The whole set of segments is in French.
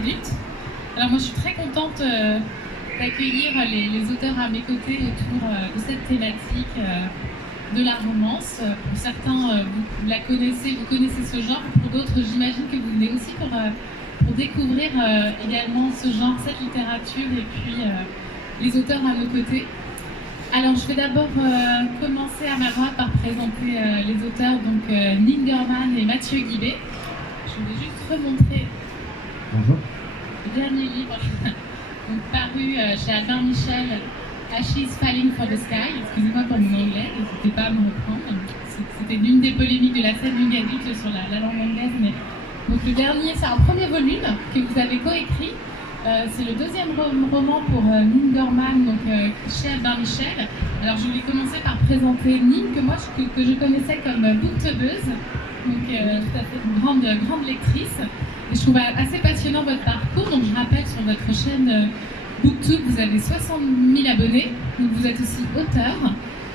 adulte. Alors moi je suis très contente d'accueillir les auteurs à mes côtés autour de cette thématique de la romance. Pour certains, vous la connaissez, vous connaissez ce genre. Pour d'autres, j'imagine que vous venez aussi pour découvrir également ce genre, cette littérature et puis les auteurs à nos côtés. Alors, je vais d'abord commencer à ma droite par présenter les auteurs, donc Nin Gorman et Mathieu Guibé. Je vais juste remontrer le dernier livre donc, paru chez Albin Michel, Ashes Falling for the Sky. Excusez-moi pour mon anglais, n'hésitez pas à me reprendre. C'était l'une des polémiques de la scène young adulte sur la langue anglaise. Mais... Donc, le dernier, c'est un premier volume que vous avez coécrit. C'est le deuxième roman pour Nin Gorman, donc chez Albin Michel. Alors je vais commencer par présenter Nin, que je connaissais comme booktubeuse, donc tout à fait une grande lectrice. Et je trouve assez passionnant votre parcours. Donc je rappelle, sur votre chaîne Booktube, vous avez 60 000 abonnés. Donc vous êtes aussi auteur.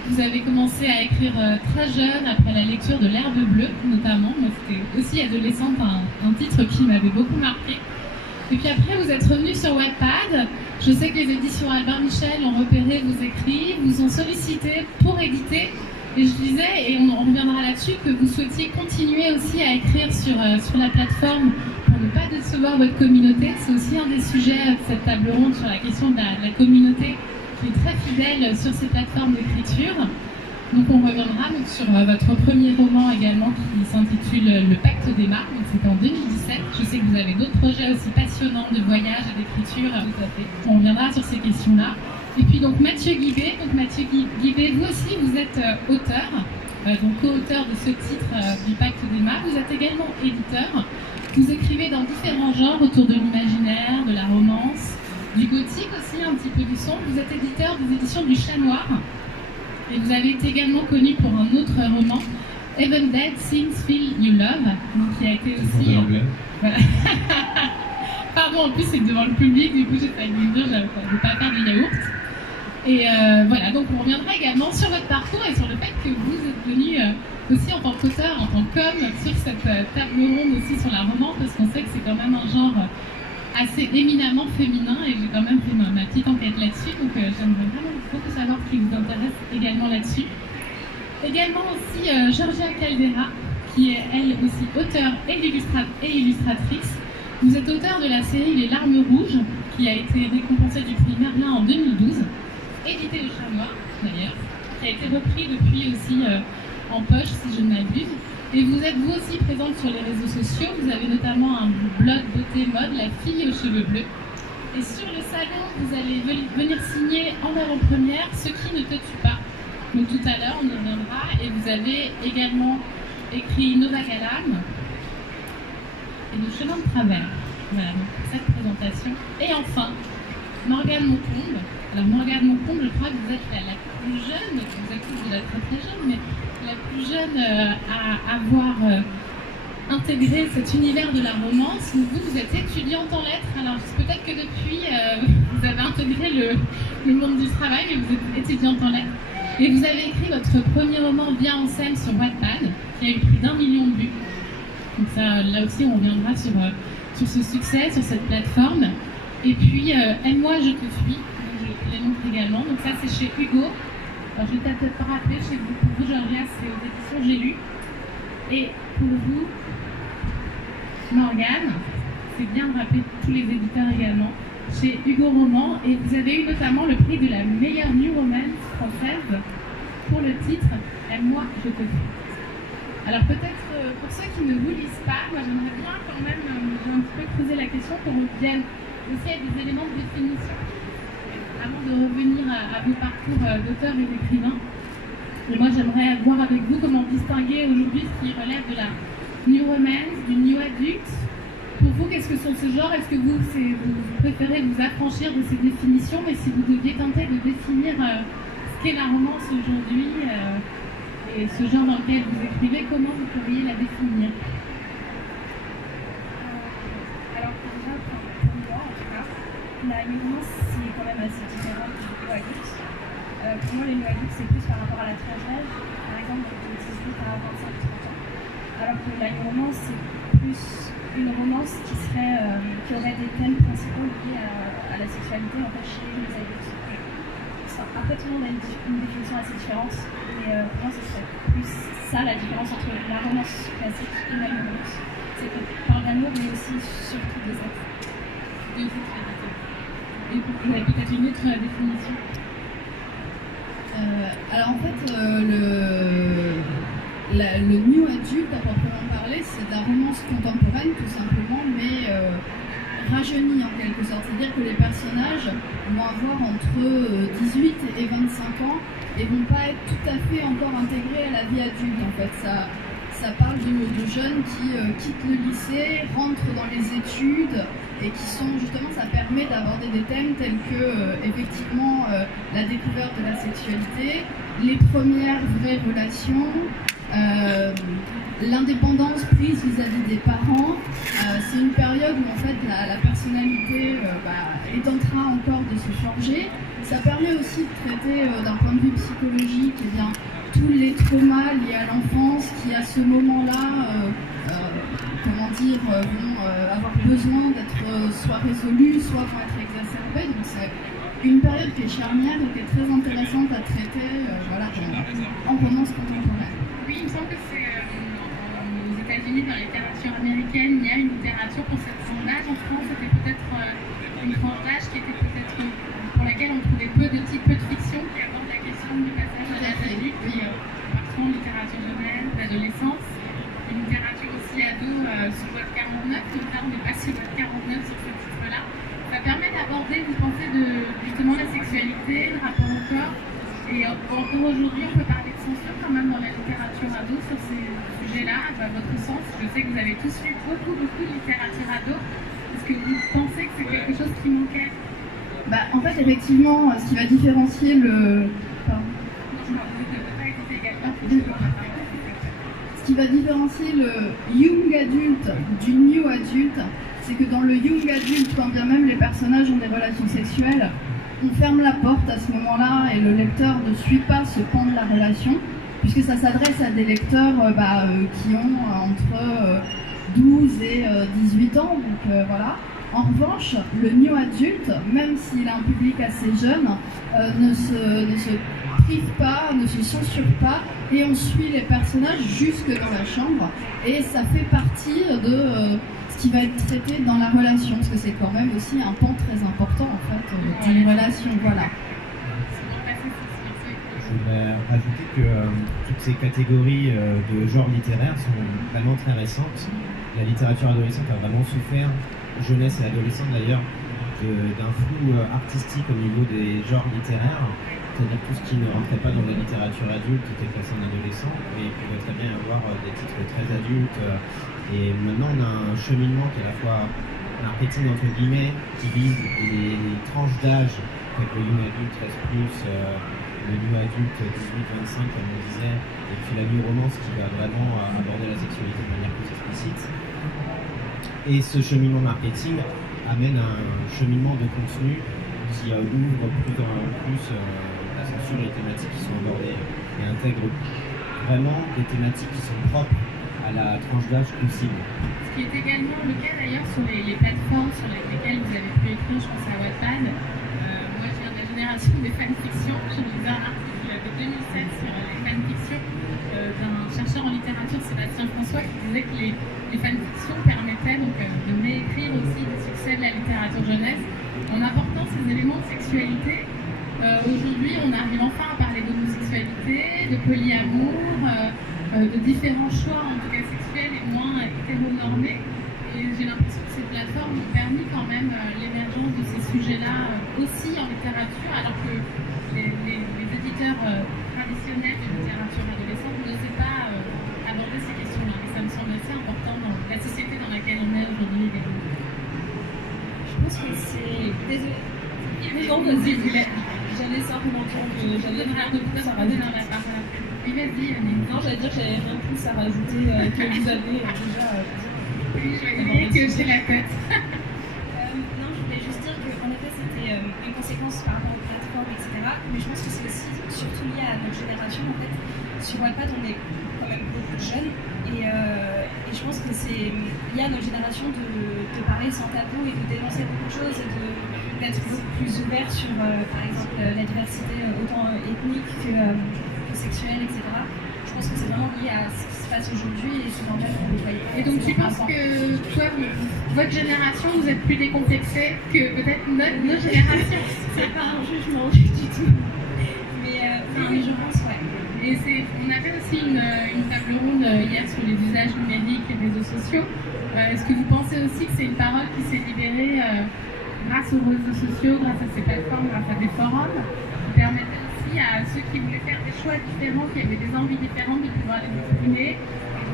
Vous avez commencé à écrire très jeune, après la lecture de L'Herbe Bleue, notamment. Moi, c'était aussi adolescente, un titre qui m'avait beaucoup marqué. Et puis après, vous êtes revenu sur Wattpad. Je sais que les éditions Albin Michel ont repéré vos écrits, vous ont sollicité pour éditer. Et je disais, et on reviendra là-dessus, que vous souhaitiez continuer aussi à écrire sur la plateforme pour ne pas décevoir votre communauté. C'est aussi un des sujets de cette table ronde sur la question de la communauté qui est très fidèle sur ces plateformes d'écriture. Donc on reviendra donc, sur votre premier roman également qui s'intitule Le Pacte d'Emma. C'était en 2017. Je sais que vous avez d'autres projets aussi passionnants de voyage et d'écriture. Tout à fait. On reviendra sur ces questions-là. Et puis donc Mathieu Guibé. Donc Mathieu Guibé, vous aussi vous êtes auteur, donc co-auteur de ce titre du Pacte d'Emma. Vous êtes également éditeur. Vous écrivez dans différents genres autour de l'imaginaire, de la romance, du gothique aussi, un petit peu du son. Vous êtes éditeur des éditions du Chat Noir. Et vous avez été également connu pour un autre roman, Even Dead Things Feel You Love, donc qui a été aussi... Voilà. Pardon, en plus c'est devant le public, du coup j'ai failli me dire de ne pas faire de yaourt. Et voilà, donc on reviendra également sur votre parcours et sur le fait que vous êtes venu aussi en tant qu'auteur, en tant qu'homme, sur cette table ronde aussi sur la romance, parce qu'on sait que c'est quand même un genre assez éminemment féminin et j'ai quand même fait ma petite enquête là-dessus, donc j'aimerais vraiment beaucoup savoir ce qui vous intéresse également là-dessus. Également aussi Georgia Caldera, qui est elle aussi auteure et illustratrice. Vous êtes auteur de la série Les Larmes Rouges, qui a été récompensée du prix Merlin en 2012, édité au Chat Noir d'ailleurs, qui a été repris depuis aussi en poche si je ne m'abuse. Et vous êtes vous aussi présente sur les réseaux sociaux. Vous avez notamment un blog beauté mode, La Fille aux cheveux bleus. Et sur le salon, vous allez venir signer en avant-première Ce qui ne te tue pas. Donc tout à l'heure, on y reviendra. Et vous avez également écrit Nova Galam et Le chemin de travers. Voilà, donc cette présentation. Et enfin, Morgane Moncombe. Alors Morgane Moncombe, je crois que vous êtes la plus jeune, vous êtes tous déjà très très jeune, mais la plus jeune à avoir intégré cet univers de la romance. Vous êtes étudiante en lettres, alors peut-être que depuis vous avez intégré le monde du travail, mais vous êtes étudiante en lettres. Et vous avez écrit votre premier roman Bien en scène sur Wattpad, qui a eu plus d'1 million de vues. Donc ça, là aussi, on reviendra sur ce succès, sur cette plateforme. Et puis, Aime-moi, je te fuis, je les montre également. Donc ça, c'est chez Hugo. Alors, je ne t'ai peut-être pas rappelé, pour vous, Georgia, c'est aux éditions J'ai lu. Et pour vous, Morgane, c'est bien de rappeler tous les éditeurs également, chez Hugo Roman. Et vous avez eu notamment le prix de la meilleure new romance française pour le titre Aime-moi, je te fuis. Alors peut-être pour ceux qui ne vous lisent pas, moi j'aimerais bien quand même, j'ai un petit peu creusé la question pour revienne aussi à des éléments de définition, avant de revenir à vos parcours d'auteur et d'écrivain. Et moi j'aimerais voir avec vous comment distinguer aujourd'hui ce qui relève de la new romance, du new adulte. Pour vous, qu'est-ce que sont ces genres? Est-ce que vous préférez vous affranchir de ces définitions? Mais si vous deviez tenter de définir ce qu'est la romance aujourd'hui, et ce genre dans lequel vous écrivez, comment vous pourriez la définir? Alors déjà, pour moi en tout cas, la romance c'est quand même assez différent du new adulte. Pour moi, les new adultes c'est plus par rapport à la tranche d'âge, par exemple de 18 à 25-30 ans. Alors que la romance c'est plus une romance qui aurait des thèmes principaux liés à la sexualité en fait, chez les adultes. Après, tout le monde a une définition assez différente, mais pour moi, ce serait plus ça la différence entre la romance classique et la romance. C'est qu'on parle d'amour, mais aussi surtout de sexe. De sexualité. Et vous avez peut-être une autre définition? Alors en fait, le new adulte, à proprement parler, c'est de la romance contemporaine tout simplement, mais rajeunie en quelque sorte. C'est-à-dire que les personnages vont avoir entre 18 et 25 ans et vont pas être tout à fait encore intégrés à la vie adulte. En fait, ça parle de jeunes qui quittent le lycée, rentrent dans les études et qui sont justement, ça permet d'aborder des thèmes tels que effectivement la découverte de la sexualité, les premières vraies relations, l'indépendance prise vis-à-vis des parents. C'est une période où en fait la personnalité est en train encore de se forger. Ça permet aussi de traiter d'un point de vue psychologique tous les traumas liés à l'enfance qui à ce moment-là vont avoir besoin d'être soit résolus, soit vont être exacerbés. Donc c'est une période qui est charnière et qui est très intéressante à traiter en romance contemporaine. Oui, il me semble que c'est aux États-Unis, dans la littérature américaine, il y a une littérature pour cette tranche d'âge. En France, c'était peut-être une tranche d'âge qui était peut-être pour laquelle on trouvait peu de fiction qui aborde la question du passage à l'âge adulte, puis parfois en littérature jeunesse, d'adolescence, une littérature aussi ado sur votre 49, donc là on n'est pas sur votre 49 sur ce titre-là. Ça permet d'aborder, vous pensez, justement la sexualité, le rapport au corps. Et encore aujourd'hui, on peut parler de censure quand même dans la littérature ado sur ces sujets-là. À votre sens, je sais que vous avez tous lu beaucoup de littérature ado. Est-ce que vous pensez que c'est quelque chose qui manquait? En fait, effectivement, ce qui va différencier le... Ce qui va différencier le young adulte du new adulte, c'est que dans le young adulte, quand bien même les personnages ont des relations sexuelles, on ferme la porte à ce moment-là et le lecteur ne suit pas ce pan de la relation, puisque ça s'adresse à des lecteurs qui ont entre 12 et 18 ans. Donc voilà. En revanche, le new adulte, même s'il a un public assez jeune, ne se prive pas, ne se censure pas, et on suit les personnages jusque dans la chambre, et ça fait partie de ce qui va être traité dans la relation, parce que c'est quand même aussi un pan très important en fait d'une relation. Voilà. Je voudrais rajouter que toutes ces catégories de genres littéraires sont vraiment très récentes. La littérature adolescente a vraiment souffert, jeunesse et adolescente d'ailleurs, d'un flou artistique au niveau des genres littéraires, c'est-à-dire tout ce qui ne rentrait pas dans la littérature adulte était classé en adolescent, et il pouvait très bien y avoir des titres très adultes. Et maintenant on a un cheminement qui est à la fois marketing entre guillemets, qui vise les tranches d'âge, avec le young adulte 13+, le new adulte 18-25 comme on disait, et puis la new romance qui va vraiment aborder la sexualité de manière plus explicite. Et ce cheminement marketing amène à un cheminement de contenu qui ouvre plus en plus la censure et les thématiques qui sont abordées et intègre vraiment des thématiques qui sont propres à la tranche d'âge possible. Ce qui est également le cas d'ailleurs sur les plateformes sur lesquelles vous avez pu écrire, je pense à Wattpad. Moi je viens de la génération des fanfictions. Je lisais un article de 2007 sur les fanfictions d'un chercheur en littérature, Sébastien François, qui disait que les fanfictions permettaient donc de réécrire aussi le succès de la littérature jeunesse en apportant ces éléments de sexualité. Aujourd'hui, on arrive enfin à parler d'homosexualité, de polyamour, de différents choix, en tout cas sexuels et moins hétéronormés. Et j'ai l'impression que ces plateformes ont permis quand même l'émergence de ces sujets-là aussi en littérature, alors que les éditeurs traditionnels de littérature adolescente n'osaient pas aborder ces questions-là. Et ça me semble assez important dans la société dans laquelle on est aujourd'hui également. Je pense que c'est... Désolée. Non, vas-y, j'allais simplement dire que j'avais rien de plus à rajouter. Oui, vas-y, non, j'allais dire que j'avais rien de plus à rajouter que vous avez déjà oui, je vais dire que j'ai la tête. Non, je voulais juste dire qu'en effet, c'était une conséquence par rapport aux plateformes, etc. Mais je pense que c'est aussi surtout lié à notre génération. En fait, sur Wattpad, on est quand même beaucoup de jeunes. Et je je pense que c'est lié à notre génération de parler sans tabou et de dénoncer beaucoup de choses et d'être beaucoup plus ouvert sur, par exemple, la diversité autant ethnique que sexuelle, etc. Je pense que c'est vraiment lié à ce qui se passe aujourd'hui et c'est normal qu'on le voie. Et donc tu penses que toi, votre génération, vous êtes plus décomplexés que peut-être notre génération? C'est pas un jugement du tout. Mais je pense, ouais. Et on avait aussi une table ronde hier sur les usages numériques et réseaux sociaux. Est-ce que vous pensez aussi que c'est une parole qui s'est libérée grâce aux réseaux sociaux, grâce à ces plateformes, grâce à des forums, qui permettaient aussi à ceux qui voulaient faire des choix différents, qui avaient des envies différentes, de pouvoir les exprimer,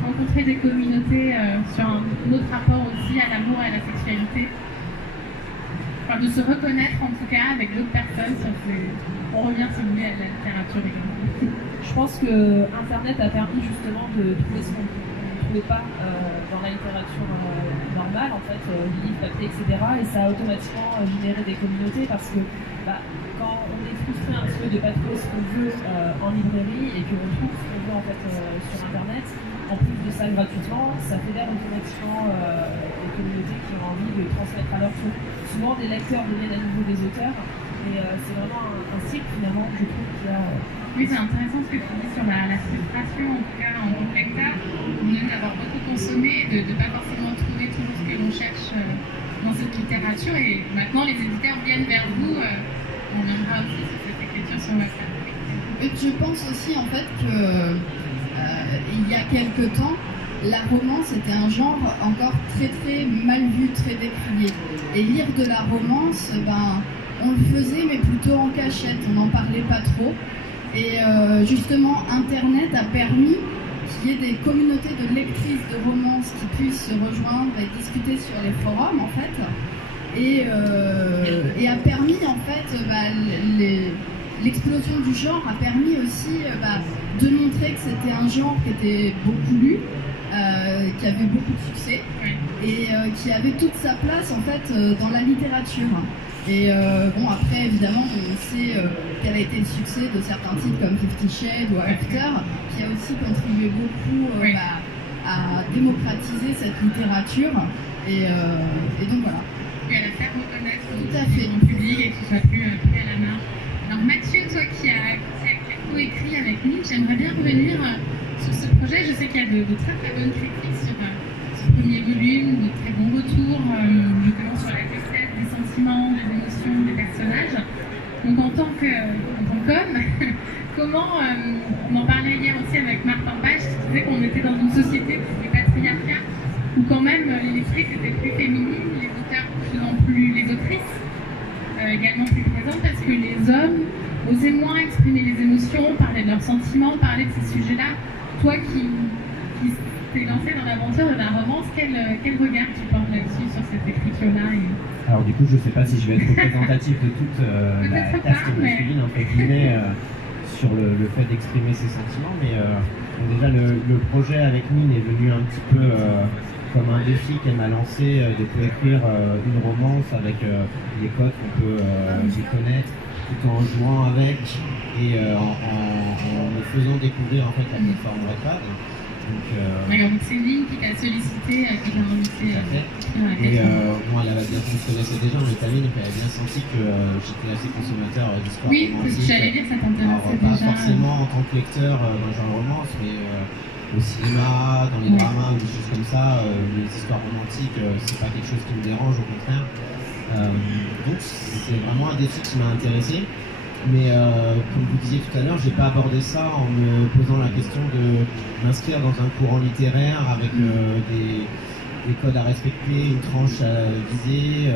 rencontrer des communautés sur un autre rapport aussi à l'amour et à la sexualité? Enfin, de se reconnaître en tout cas avec d'autres personnes. On revient si vous voulez à la littérature également. Je pense que Internet a permis justement de trouver ce qu'on ne trouvait pas dans la littérature normale, en fait, livres, papier, etc. Et ça a automatiquement généré des communautés parce que quand on est frustré un petit peu de ne pas trouver ce qu'on veut en librairie et qu'on trouve ce qu'on veut en fait sur Internet, en plus de ça gratuitement, ça fédère automatiquement des communautés qui ont envie de transmettre à leur tour. Souvent des lecteurs deviennent à nouveau des auteurs et c'est vraiment un cycle finalement je trouve qu'il y a. Oui, c'est intéressant ce que tu dis sur la frustration, en tout cas en tant que lecteur, d'avoir beaucoup consommé, de ne pas forcément trouver toujours ce que l'on cherche dans cette littérature. Et maintenant, les éditeurs viennent vers vous. On viendra aussi sur cette écriture sur la plateforme. Je pense aussi en fait que il y a quelque temps, la romance était un genre encore très très mal vu, très décrié. Et lire de la romance, on le faisait mais plutôt en cachette, on n'en parlait pas trop. Et justement, Internet a permis qu'il y ait des communautés de lectrices de romances qui puissent se rejoindre et discuter sur les forums, en fait. Et a permis, en fait, l'explosion du genre a permis aussi de montrer que c'était un genre qui était beaucoup lu, qui avait beaucoup de succès et qui avait toute sa place, en fait, dans la littérature. Et après, évidemment, on sait quel a été le succès de certains titres comme 50 Shades ou After, qui a aussi contribué beaucoup à démocratiser cette littérature. Et donc voilà. Et à la faire reconnaître tout à fait en public et que ce soit plus à la marge. Alors Mathieu, toi qui as coécrit avec nous, j'aimerais bien revenir sur ce projet. Je sais qu'il y a de très très bonnes critiques sur ce premier volume, de très bons retours, notamment sur la justesse des sentiments, des émotions, des personnages. Donc en tant qu'homme, comment, on en parlait hier aussi avec Martin Page, qui disait qu'on était dans une société qui était patriarcat, où quand même les lectrices étaient plus féminines, les auteurs les autrices également plus présentes, parce que les hommes osaient moins exprimer les émotions, parler de leurs sentiments, parler de ces sujets-là. Toi qui t'es lancé dans l'aventure de la romance, quel regard tu portes là-dessus, sur cette écriture-là Alors du coup, je ne sais pas si je vais être représentatif de toute la caste masculine, entre guillemets, sur le fait d'exprimer ses sentiments, mais déjà le projet avec Mine est venu un petit peu comme un défi qu'elle m'a lancé de coécrire une romance avec les codes qu'on peut connaître, tout en jouant avec et en me faisant découvrir en fait la plateforme Wattpad. Donc c'est Lynn qui t'a sollicité, qui t'a invité. Et moi, elle avait bien qu'on se connaissait déjà, mais Tamine, elle avait bien senti que j'étais assez consommateur d'histoires romantiques. Oui, parce que j'allais dire que ça t'intéressait déjà. Pas forcément en tant que lecteur dans le genre romance, mais au cinéma, dans les dramas ou des choses comme ça, les histoires romantiques, c'est pas quelque chose qui me dérange, au contraire. Donc c'est vraiment un défi qui m'a intéressé. Mais comme vous disiez tout à l'heure, j'ai pas abordé ça en me posant la question de m'inscrire dans un courant littéraire avec des codes à respecter, une tranche à viser,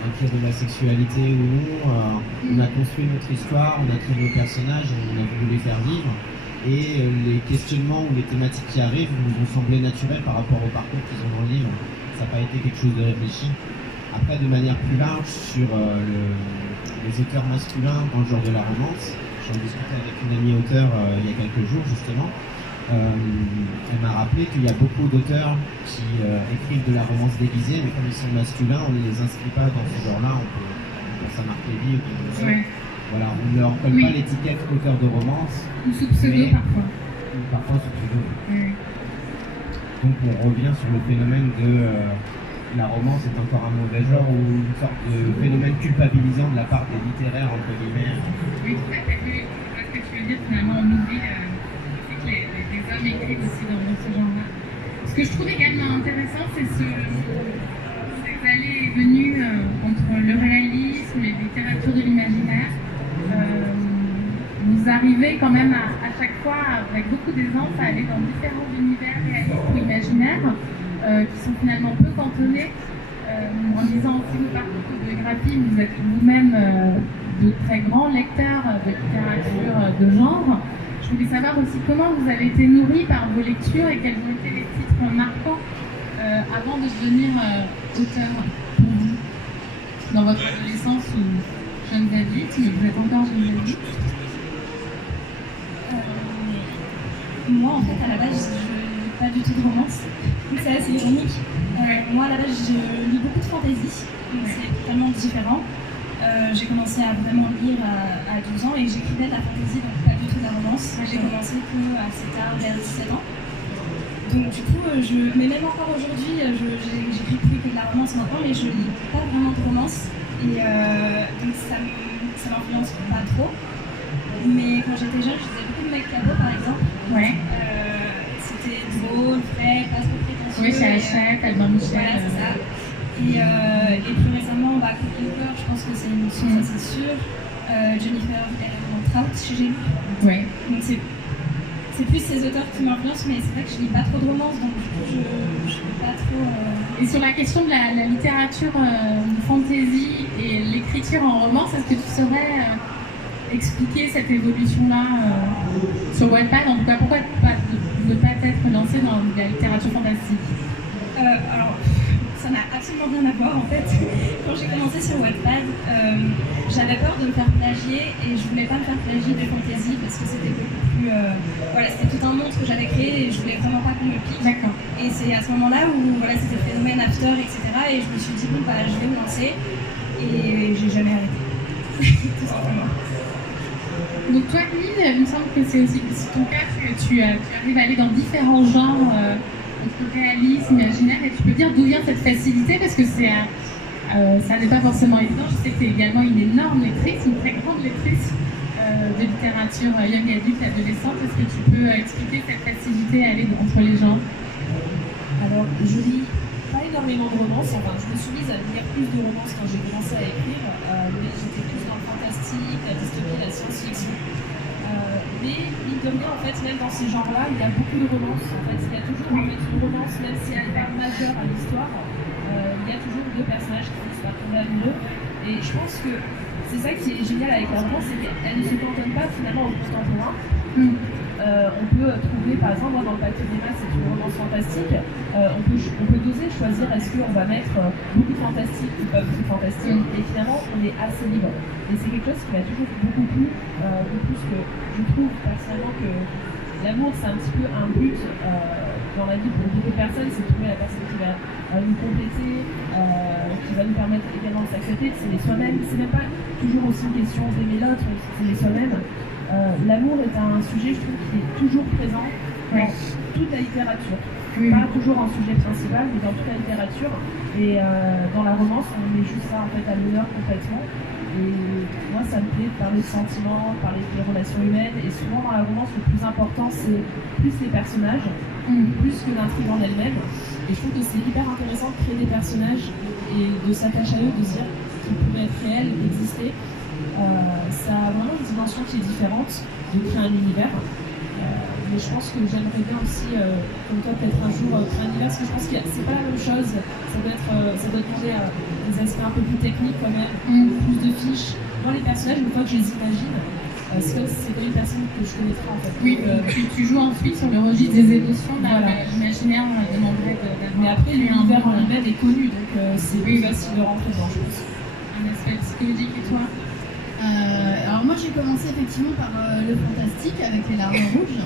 inclure de la sexualité ou non. On a construit notre histoire, on a créé nos personnages, on a voulu les faire vivre. Et les questionnements ou les thématiques qui arrivent nous ont semblé naturels par rapport au parcours qu'ils ont dans le livre. Ça n'a pas été quelque chose de réfléchi. Après, de manière plus large, sur les auteurs masculins dans le genre de la romance, j'en discutais avec une amie auteure il y a quelques jours justement. Elle m'a rappelé qu'il y a beaucoup d'auteurs qui écrivent de la romance déguisée, mais comme ils sont masculins, on ne les inscrit pas dans ce genre-là, on pense à Marc Lévy ou comme voilà, on ne leur colle pas l'étiquette auteur de romance. Ou sous pseudo parfois. Parfois sous pseudo. donc on revient sur le phénomène de la romance est encore un mauvais genre ou une sorte de phénomène culpabilisant de la part des littéraires, entre guillemets. Oui, tout à fait. Oui, je vois ce que tu veux dire. Finalement, on oublie aussi que les hommes écrivent aussi dans ce genre-là. Ce que je trouve également intéressant, c'est ces allées et venues entre le réalisme et la littérature de l'imaginaire. Vous arrivez quand même à chaque fois, avec beaucoup d'aisance, à aller dans différents univers réalistes ou imaginaires qui sont finalement peu cantonnés. En lisant aussi vos parcours de biographie, vous êtes vous-même de très grands lecteurs de littérature de genre. Je voulais savoir aussi comment vous avez été nourri par vos lectures et quels ont été les titres marquants avant de devenir auteur pour vous dans votre adolescence ou jeune adulte, mais vous êtes encore jeune adulte. Moi, en fait, à la base, je lis pas du tout de romance. C'est assez ironique. Moi, à la base, je lis beaucoup de fantasy, donc c'est totalement différent. J'ai commencé à vraiment lire à 12 ans et j'écrivais de la fantasy, donc pas du tout de la romance. J'ai commencé que assez tard, vers 17 ans. Donc du coup, mais même encore aujourd'hui, j'écris plus que de la romance maintenant, mais je lis pas vraiment de romance. Et donc ça m'influence pas trop. Mais quand j'étais jeune, je lisais beaucoup de Meg Cabot par exemple. Ouais. C'était drôle, frais, pas trop prétentieux. Oui, c'est Hachette, Albin Michel. Voilà, c'est ça. Et plus récemment, Cookie Cooper, je pense que c'est une source assez sûre. Jennifer Trout, j'ai lu. Ouais. Donc c'est plus ces auteurs qui m'influencent, mais c'est vrai que je lis pas trop de romance, donc du coup je lis pas trop. Et sur la question de la littérature fantasy et l'écriture en romance, est-ce que tu saurais expliquer cette évolution-là sur Wattpad? En tout cas, pourquoi ne pas être lancé dans la littérature fantastique? Alors, ça n'a absolument rien à voir en fait. Quand j'ai commencé sur Wattpad, j'avais peur de me faire plagier et je voulais pas me faire plagier de fantasy parce que c'était beaucoup plus. Voilà, c'était tout un monde que j'avais créé et je voulais vraiment pas qu'on me pique. D'accord. Et c'est à ce moment-là où voilà, c'était le phénomène after, etc. Et je me suis dit, bon, je vais me lancer. Et j'ai jamais arrêté. Tout simplement. Donc toi, Lynn, il me semble que c'est aussi ton cas, tu arrives à aller dans différents genres entre réalisme, imaginaire, et tu peux dire d'où vient cette facilité, parce que ça n'est pas forcément évident. Je sais que tu es également une énorme lectrice, une très grande lectrice de littérature young adulte, adolescente. Est-ce que tu peux expliquer cette facilité à aller entre les genres? Alors, je lis pas énormément de romances, enfin je me suis mise à lire plus de romances quand j'ai commencé à écrire, mais j'étais plus dans le fantastique, la dystopie, la science-fiction. Mais mine de rien, en fait, même dans ces genres-là, il y a beaucoup de romances. En fait, il y a toujours une romance, même si elle n'est pas majeure à l'histoire, il y a toujours deux personnages qui finissent par tomber amoureux. Et je pense que c'est ça qui est génial avec la romance, c'est qu'elle ne se cantonne pas finalement au contemporain. On peut trouver, par exemple, dans le papier des masses, c'est une romance fantastique. On peut doser, choisir est-ce qu'on va mettre beaucoup de fantastique ou pas beaucoup de fantastique. Et finalement, on est assez libre. Et c'est quelque chose qui m'a toujours beaucoup plu, de plus que je trouve personnellement que l'amour, c'est un petit peu un but dans la vie pour beaucoup de personnes, c'est de trouver la personne qui va nous compléter, qui va nous permettre également de s'accepter, de s'aimer soi-même. C'est même pas toujours aussi une question d'aimer l'autre, mais de s'aimer soi-même. L'amour est un sujet, je trouve, qui est toujours présent dans toute la littérature. Pas toujours en sujet principal, mais dans toute la littérature. Et dans la romance, on met juste ça en fait à l'honneur complètement. Et moi, ça me plaît de parler de sentiments, de parler des relations humaines. Et souvent, dans la romance, le plus important, c'est plus les personnages, plus que l'intrigue en elle-même. Et je trouve que c'est hyper intéressant de créer des personnages et de s'attacher à eux, de se dire qu'ils pouvaient être réels, exister. Ça a vraiment une dimension qui est différente de créer un univers. Mais je pense que j'aimerais bien aussi, comme toi, peut-être un jour créer un univers, parce que je pense que c'est pas la même chose. Ça doit demander des aspects un peu plus techniques quand même, plus de fiches. Moi, les personnages, une fois que je les imagine, c'est comme si c'était une personne que je connaîtrais en fait. Oui, tu joues ensuite sur le registre des émotions, l'imaginaire demanderait d'avoir. Mais après, l'univers en lui-même est connu, donc c'est plus facile de rentrer dedans, je pense. Un aspect psychologique, et toi? Alors moi j'ai commencé effectivement par le fantastique avec les larmes rouges,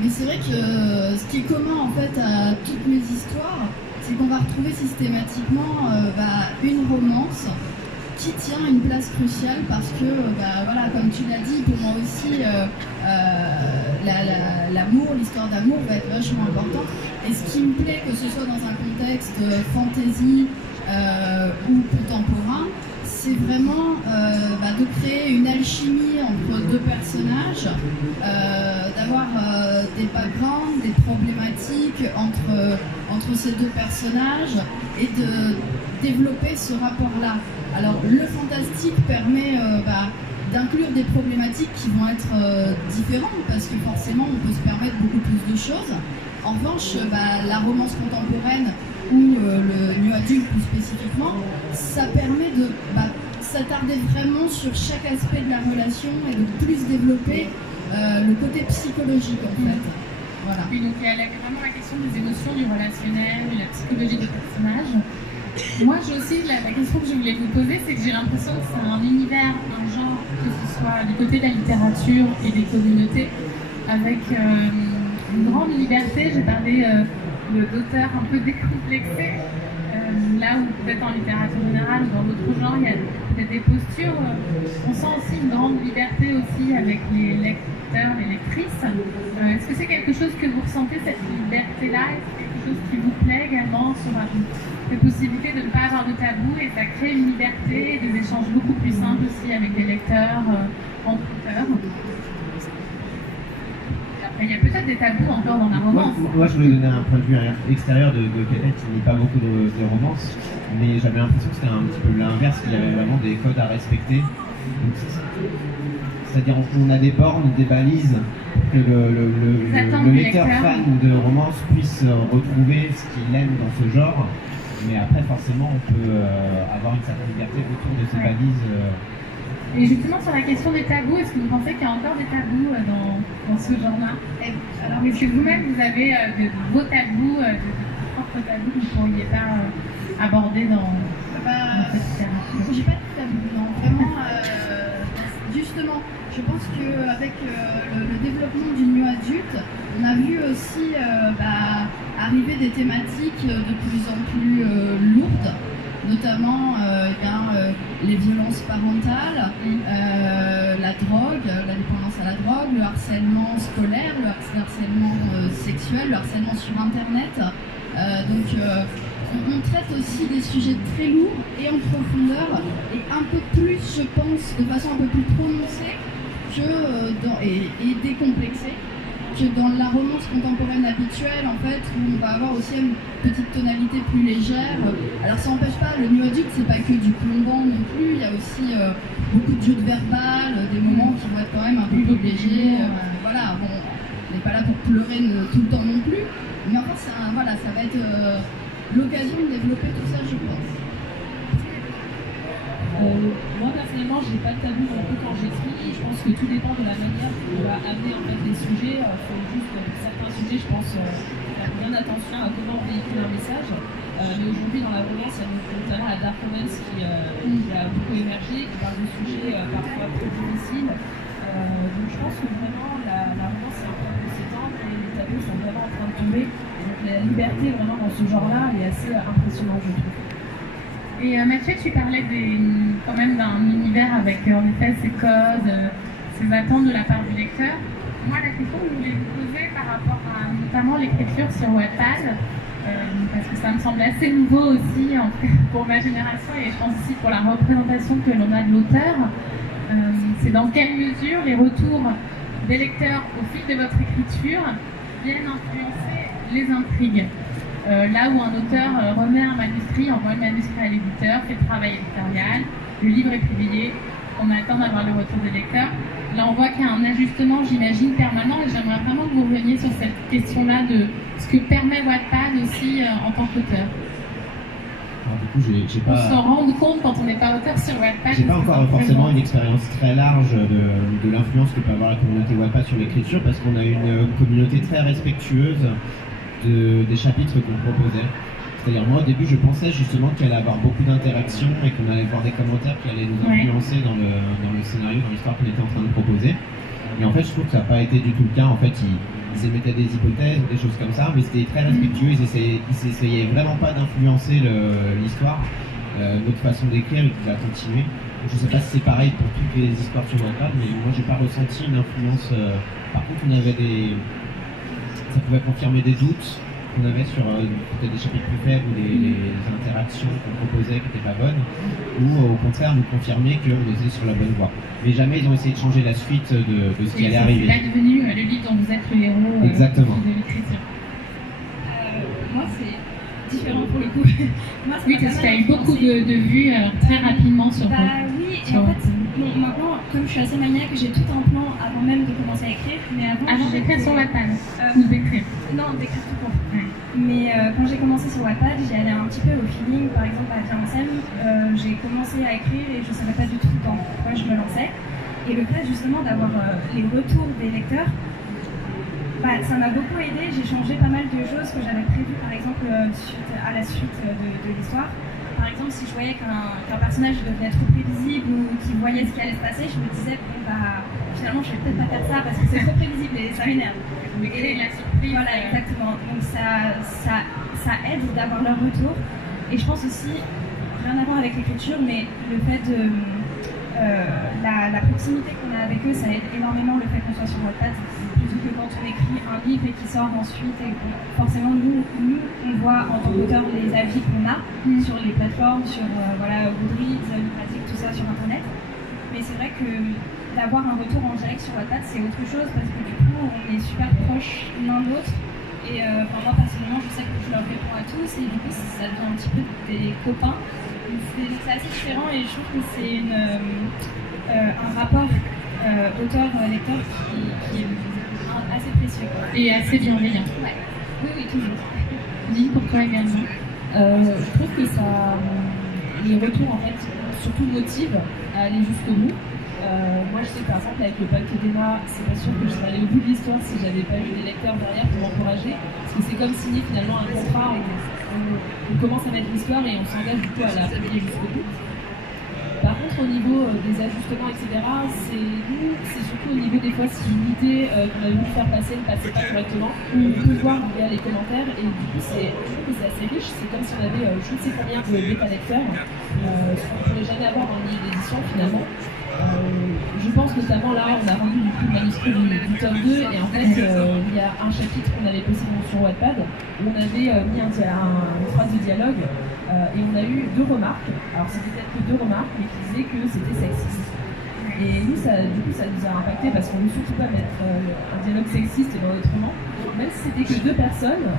mais c'est vrai que ce qui est commun en fait à toutes mes histoires, c'est qu'on va retrouver systématiquement une romance qui tient une place cruciale parce que, voilà, comme tu l'as dit, pour moi aussi, l'amour, l'histoire d'amour va être vachement importante. Et ce qui me plaît, que ce soit dans un contexte fantasy ou contemporain, c'est vraiment de créer une alchimie entre deux personnages, d'avoir des backgrounds, des problématiques entre ces deux personnages et de développer ce rapport-là. Alors le fantastique permet d'inclure des problématiques qui vont être différentes parce que forcément on peut se permettre beaucoup plus de choses. En revanche, la romance contemporaine ou le new adulte plus spécifiquement, ça permet de s'attarder vraiment sur chaque aspect de la relation et de plus développer le côté psychologique en fait. Voilà. Oui, donc il y a vraiment la question des émotions, du relationnel, de la psychologie des personnages. Moi, j'ai aussi la question que je voulais vous poser, c'est que j'ai l'impression que c'est un univers, un genre, que ce soit du côté de la littérature et des communautés, avec une grande liberté. J'ai parlé d'auteurs un peu décomplexés, là où peut-être en littérature générale ou dans d'autres genres, il y a peut-être des postures. On sent aussi une grande liberté aussi avec les lecteurs, les lectrices. Est-ce que c'est quelque chose que vous ressentez, cette liberté-là? Est-ce quelque chose qui vous plaît également sur la possibilité de ne pas avoir de tabou et ça crée une liberté, des échanges beaucoup plus simples aussi avec des lecteurs, entre auteurs? Il y a peut-être des tabous encore dans la romance. Moi, je voulais donner un point de vue extérieur de quelqu'un qui lit pas beaucoup de romances, mais j'avais l'impression que c'était un petit peu l'inverse, qu'il y avait vraiment des codes à respecter. C'est-à-dire on a des bornes, des balises, que le lecteur fan de romance puisse retrouver ce qu'il aime dans ce genre, mais après forcément on peut avoir une certaine liberté autour de ces balises. Et justement, sur la question des tabous, est-ce que vous pensez qu'il y a encore des tabous dans ce genre-là? Alors, est-ce que vous-même, vous avez vos tabous, de propres tabous que vous ne pourriez pas aborder dans cette littérature? J'ai pas de tabou, non. Vraiment, justement, je pense qu'avec le développement du new adulte, on a vu aussi arriver des thématiques de plus en plus lourdes, notamment les violences parentales, la drogue, la dépendance à la drogue, le harcèlement scolaire, le harcèlement sexuel, le harcèlement sur Internet. On traite aussi des sujets très lourds et en profondeur et un peu plus, je pense, de façon un peu plus prononcée et décomplexée que dans la romance contemporaine habituelle, en fait, où on va avoir aussi une petite tonalité plus légère. Alors ça n'empêche pas, le new adulte, c'est pas que du plombant non plus, il y a aussi beaucoup de jeux de verbal, des moments qui vont être quand même un peu plus légers. Voilà, bon, on n'est pas là pour pleurer tout le temps non plus, mais enfin, ça va être l'occasion de développer tout ça, je pense. Moi personnellement, je n'ai pas de tabou non plus quand j'écris. Je pense que tout dépend de la manière qu'on va amener en fait les sujets. Il faut juste certains sujets, je pense, faire bien attention à comment véhiculer un message. Mais aujourd'hui, dans la romance, il y a notamment la dark romance qui a beaucoup émergé, qui parle de sujets parfois très difficiles. Donc je pense que vraiment la romance est en train de s'étendre et les tabous sont vraiment en train de tomber. Donc la liberté vraiment dans ce genre-là est assez impressionnante, je trouve. Et Mathieu, tu parlais quand même d'un univers avec en effet ses codes, ses attentes de la part du lecteur. Moi, la question que je voulais vous poser par rapport à notamment l'écriture sur Wattpad, parce que ça me semble assez nouveau aussi pour ma génération et je pense aussi pour la représentation que l'on a de l'auteur, c'est dans quelle mesure les retours des lecteurs au fil de votre écriture viennent influencer les intrigues. Là où un auteur remet un manuscrit, envoie le manuscrit à l'éditeur, fait le travail éditorial, le livre est publié, on attend d'avoir le retour des lecteurs. Là, on voit qu'il y a un ajustement, j'imagine, permanent, et j'aimerais vraiment que vous reveniez sur cette question-là de ce que permet Wattpad aussi en tant qu'auteur. Alors, du coup, j'ai pas... On s'en rend compte quand on n'est pas auteur sur Wattpad. J'ai pas encore forcément une expérience très large de l'influence que peut avoir la communauté Wattpad sur l'écriture, parce qu'on a une communauté très respectueuse des chapitres qu'on proposait. C'est-à-dire moi au début je pensais justement qu'il allait avoir beaucoup d'interactions et qu'on allait voir des commentaires qui allaient nous influencer dans le scénario, dans l'histoire qu'on était en train de proposer. Et en fait je trouve que ça n'a pas été du tout le cas. En fait ils émettaient des hypothèses, des choses comme ça, mais c'était très respectueux, ils essayaient vraiment pas d'influencer l'histoire. notre façon d'écrire et qui va continuer. Donc, je ne sais pas si c'est pareil pour toutes les histoires sur Wattpad, mais moi j'ai pas ressenti une influence. Par contre, ça pouvait confirmer des doutes qu'on avait sur peut-être des chapitres plus faibles ou les interactions qu'on proposait qui n'étaient pas bonnes, ou au contraire nous confirmer qu'on était sur la bonne voie. Mais jamais ils ont essayé de changer la suite de ce qui allait arriver. C'est devenu le livre dont vous êtes le héros. Exactement. De l'écriture. Moi, c'est différent pour le coup. Moi, Oui, parce qu'il y a eu beaucoup de vues très rapidement sur Bah oui, et en fait, bon, maintenant, comme je suis assez maniaque, j'ai tout un plan avant même de commencer à écrire. Mais avant d'écrire sur Wattpad ou d'écrire Non, d'écrire tout court. Mais quand j'ai commencé sur Wattpad, j'y allais un petit peu au feeling. Par exemple, à Viens j'ai commencé à écrire et je ne savais pas du tout dans quoi je me lançais. Et le fait justement d'avoir les retours des lecteurs, bah, ça m'a beaucoup aidé. J'ai changé pas mal de choses que j'avais prévues, par exemple, à la suite de l'histoire. Par exemple, si je voyais qu'un personnage devenait trop prévisible ou qu'il voyait ce qui allait se passer, je me disais, bon, bah, finalement, je vais peut-être pas faire ça parce que c'est trop prévisible et ça m'énerve. Et la surprise. Voilà, exactement. Donc ça aide d'avoir leur retour. Et je pense aussi, rien à voir avec l'écriture, mais le fait de la proximité qu'on a avec eux, ça aide énormément le fait qu'on soit sur Wattpad, plutôt que quand on écrit un livre et qu'il sort ensuite et forcément nous on voit en tant qu'auteur les avis qu'on a sur les plateformes, sur Goodreads, Pratique, tout ça sur internet. Mais c'est vrai que d'avoir un retour en direct sur Wattpad, c'est autre chose parce que du coup on est super proches l'un de l'autre. Et moi personnellement, je sais que je leur réponds à tous et du coup ça devient un petit peu des copains. C'est assez différent et je trouve que c'est un rapport auteur-lecteur qui est assez précieux. Et assez bienveillant. Ouais. Oui, toujours. Dis pour toi également. Je trouve que les retours en fait surtout motivent à aller jusqu'au bout. Moi je sais par exemple avec le pacte d'Emma, c'est pas sûr que je serais allée au bout de l'histoire si j'avais pas eu des lecteurs derrière pour m'encourager. Parce que c'est comme signer finalement un contrat, on commence à mettre l'histoire et on s'engage du coup à la publier jusqu'au bout. Par contre au niveau des ajustements, etc., c'est surtout au niveau des fois si une idée qu'on a voulu faire passer ne passait pas correctement, on peut voir via les commentaires et du coup je trouve que c'est assez riche, c'est comme si on avait je ne sais combien de bêta-lecteurs, ce qu'on ne pourrait jamais avoir dans le livre d'édition finalement. Je pense notamment là, on a rendu du coup le manuscrit du tome 2 et en fait il y a un chapitre qu'on avait posté sur Wattpad où on avait mis une phrase de dialogue et on a eu 2 remarques. Alors c'était peut-être que 2 remarques mais qui disaient que c'était sexiste. Et nous, du coup, ça nous a impacté parce qu'on ne veut surtout pas mettre un dialogue sexiste dans notre roman. Même si c'était que 2 personnes,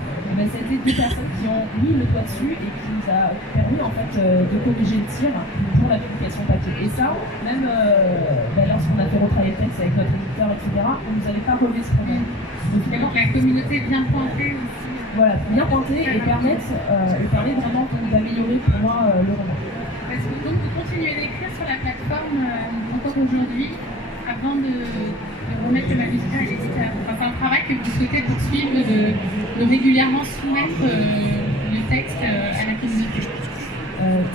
c'était 2 personnes qui ont mis le doigt dessus et qui nous a permis en fait de corriger le tir pour la publication papier. Et ça, même lorsqu'on a fait retravailler le texte avec notre éditeur, etc., on ne nous avait pas relevé ce problème. Donc la communauté bien pointée aussi. Voilà, bien pointée et permet vraiment d'améliorer pour moi le roman. Parce que donc vous continuez d'écrire sur la plateforme encore aujourd'hui, avant de remettre le manuscrit à l'éditeur. Enfin, c'est un travail que vous souhaitez poursuivre, de régulièrement soumettre le texte à la communauté.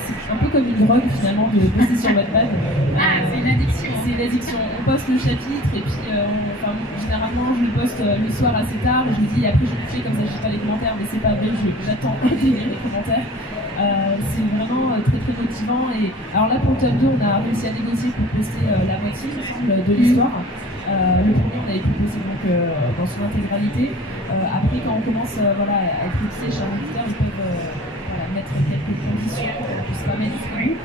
C'est un peu comme une drogue finalement de poster sur Wattpad. C'est une addiction. C'est une addiction. On poste le chapitre et puis généralement je le poste le soir assez tard. Je me dis après je le fais comme ça je n'ai pas les commentaires, mais c'est pas vrai, j'attends de lire les commentaires. C'est vraiment très très motivant. Et alors là pour le tome 2 on a réussi à négocier pour poster la moitié de l'histoire. Le premier on avait pu poster donc, dans son intégralité. Après quand on commence à être fixé chez un éditeur, ils peuvent mettre quelques conditions pour qu'on puisse pas mettre jusqu'au bout.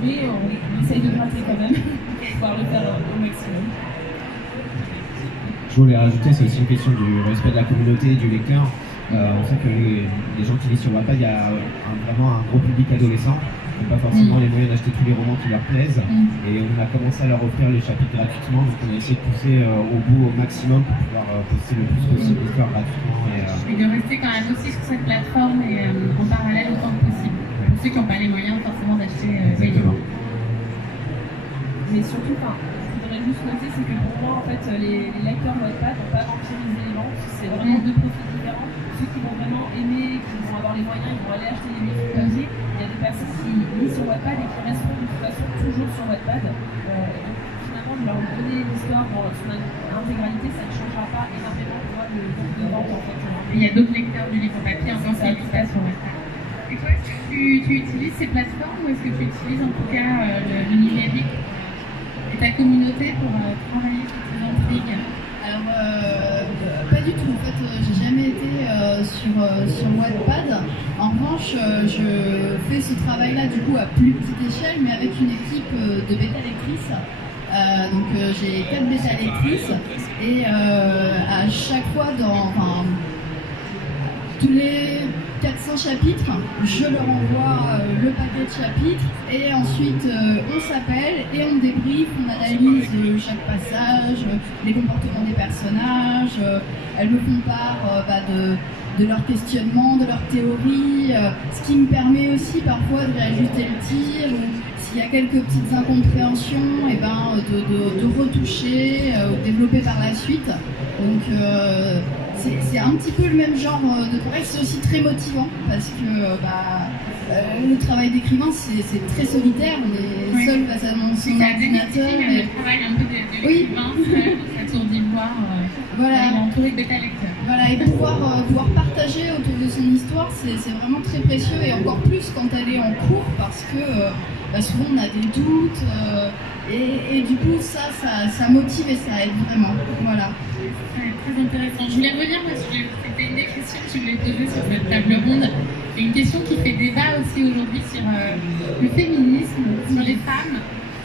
Mais on essaye de gratter quand même pour pouvoir le faire au maximum. Je voulais rajouter, c'est aussi une question du respect de la communauté et du lecteur. On sait que les gens qui lisent sur Wattpad, il y a vraiment un gros public adolescent qui n'ont pas forcément les moyens d'acheter tous les romans qui leur plaisent. Et on a commencé à leur offrir les chapitres gratuitement, donc on a essayé de pousser au bout au maximum pour pouvoir poster le plus possible l'histoire gratuitement. Et de rester quand même aussi sur cette plateforme et en parallèle autant que possible. Pour ceux qui n'ont pas les moyens forcément d'acheter les livres. Mais surtout, je voudrais juste noter, c'est que pour moi, en fait, les lecteurs Wattpad n'ont pas empirisé les ventes. C'est vraiment 2 profils différents. Ceux qui vont vraiment aimer, qui vont avoir les moyens, ils vont aller acheter les livres papier. Il y a des personnes qui lisent sur Wattpad et qui resteront de toute façon toujours sur Wattpad. Donc finalement, de leur donner l'histoire dans son intégralité, ça ne changera pas énormément pour moi le nombre de ventes en fait. Il y a d'autres lecteurs du livre papier en tant que sur Wattpad. Et toi, est-ce que tu utilises ces plateformes ou est-ce que tu utilises en tout cas le numérique et ta communauté pour travailler sur tes intrigues? Alors, pas du tout. En fait, j'ai jamais été sur Wattpad. En revanche, je fais ce travail-là du coup à plus petite échelle, mais avec une équipe de bêta lectrices. Donc j'ai 4 bêta lectrices et à chaque fois tous les 400 chapitres, je leur envoie le paquet de chapitres et ensuite on s'appelle et on débriefe, on analyse chaque passage, les comportements des personnages, elles me font part de leurs questionnements, de leurs théories, ce qui me permet aussi parfois de réajuster le tir, ou s'il y a quelques petites incompréhensions, et de retoucher, ou développer par la suite. Donc c'est un petit peu le même genre de travail, c'est aussi très motivant parce que le travail d'écrivain c'est très solitaire, on est seul face à son ordinateur. Le travail un peu de l'écrivain, sa tour d'ivoire, voilà. Il est entouré de bêta lecteurs. Voilà, et pouvoir partager autour de son histoire, c'est vraiment très précieux, et encore plus quand elle est en cours parce que souvent on a des doutes et du coup ça motive et ça aide vraiment. Voilà. Très intéressant. Je voulais revenir parce que c'était une des questions que je voulais poser sur cette table ronde. Et une question qui fait débat aussi aujourd'hui sur le féminisme, sur les femmes.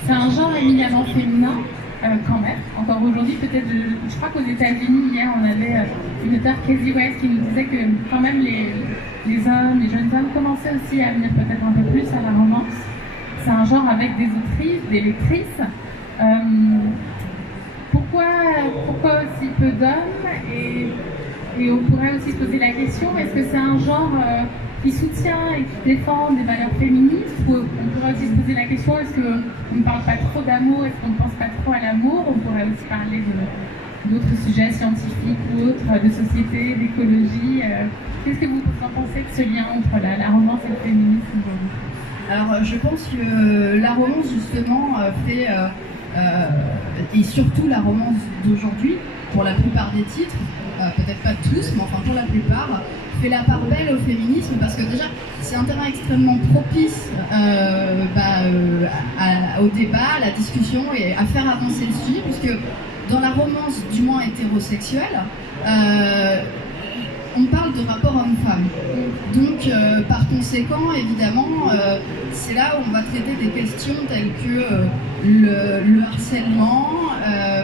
C'est un genre éminemment féminin, quand même. Encore aujourd'hui, peut-être, je crois qu'aux États-Unis, hier, on avait une auteure, Casey West, qui nous disait que quand même les hommes, les jeunes hommes commençaient aussi à venir peut-être un peu plus à la romance. C'est un genre avec des autrices, des lectrices. Pourquoi aussi peu d'hommes et on pourrait aussi se poser la question, est-ce que c'est un genre qui soutient et qui défend des valeurs féministes, ou on pourrait aussi se poser la question, est-ce qu'on ne parle pas trop d'amour, est-ce qu'on ne pense pas trop à l'amour? On pourrait aussi parler d'autres sujets scientifiques ou autres, de société, d'écologie. Qu'est-ce que vous en pensez de ce lien entre la romance et le féminisme aujourd'hui? Alors je pense que la romance justement fait... et surtout la romance d'aujourd'hui, pour la plupart des titres, peut-être pas tous, mais enfin pour la plupart, fait la part belle au féminisme parce que déjà c'est un terrain extrêmement propice au débat, à la discussion et à faire avancer le sujet, puisque dans la romance, du moins hétérosexuelle, on parle de rapport homme-femme. Donc, par conséquent, évidemment, c'est là où on va traiter des questions telles que le harcèlement,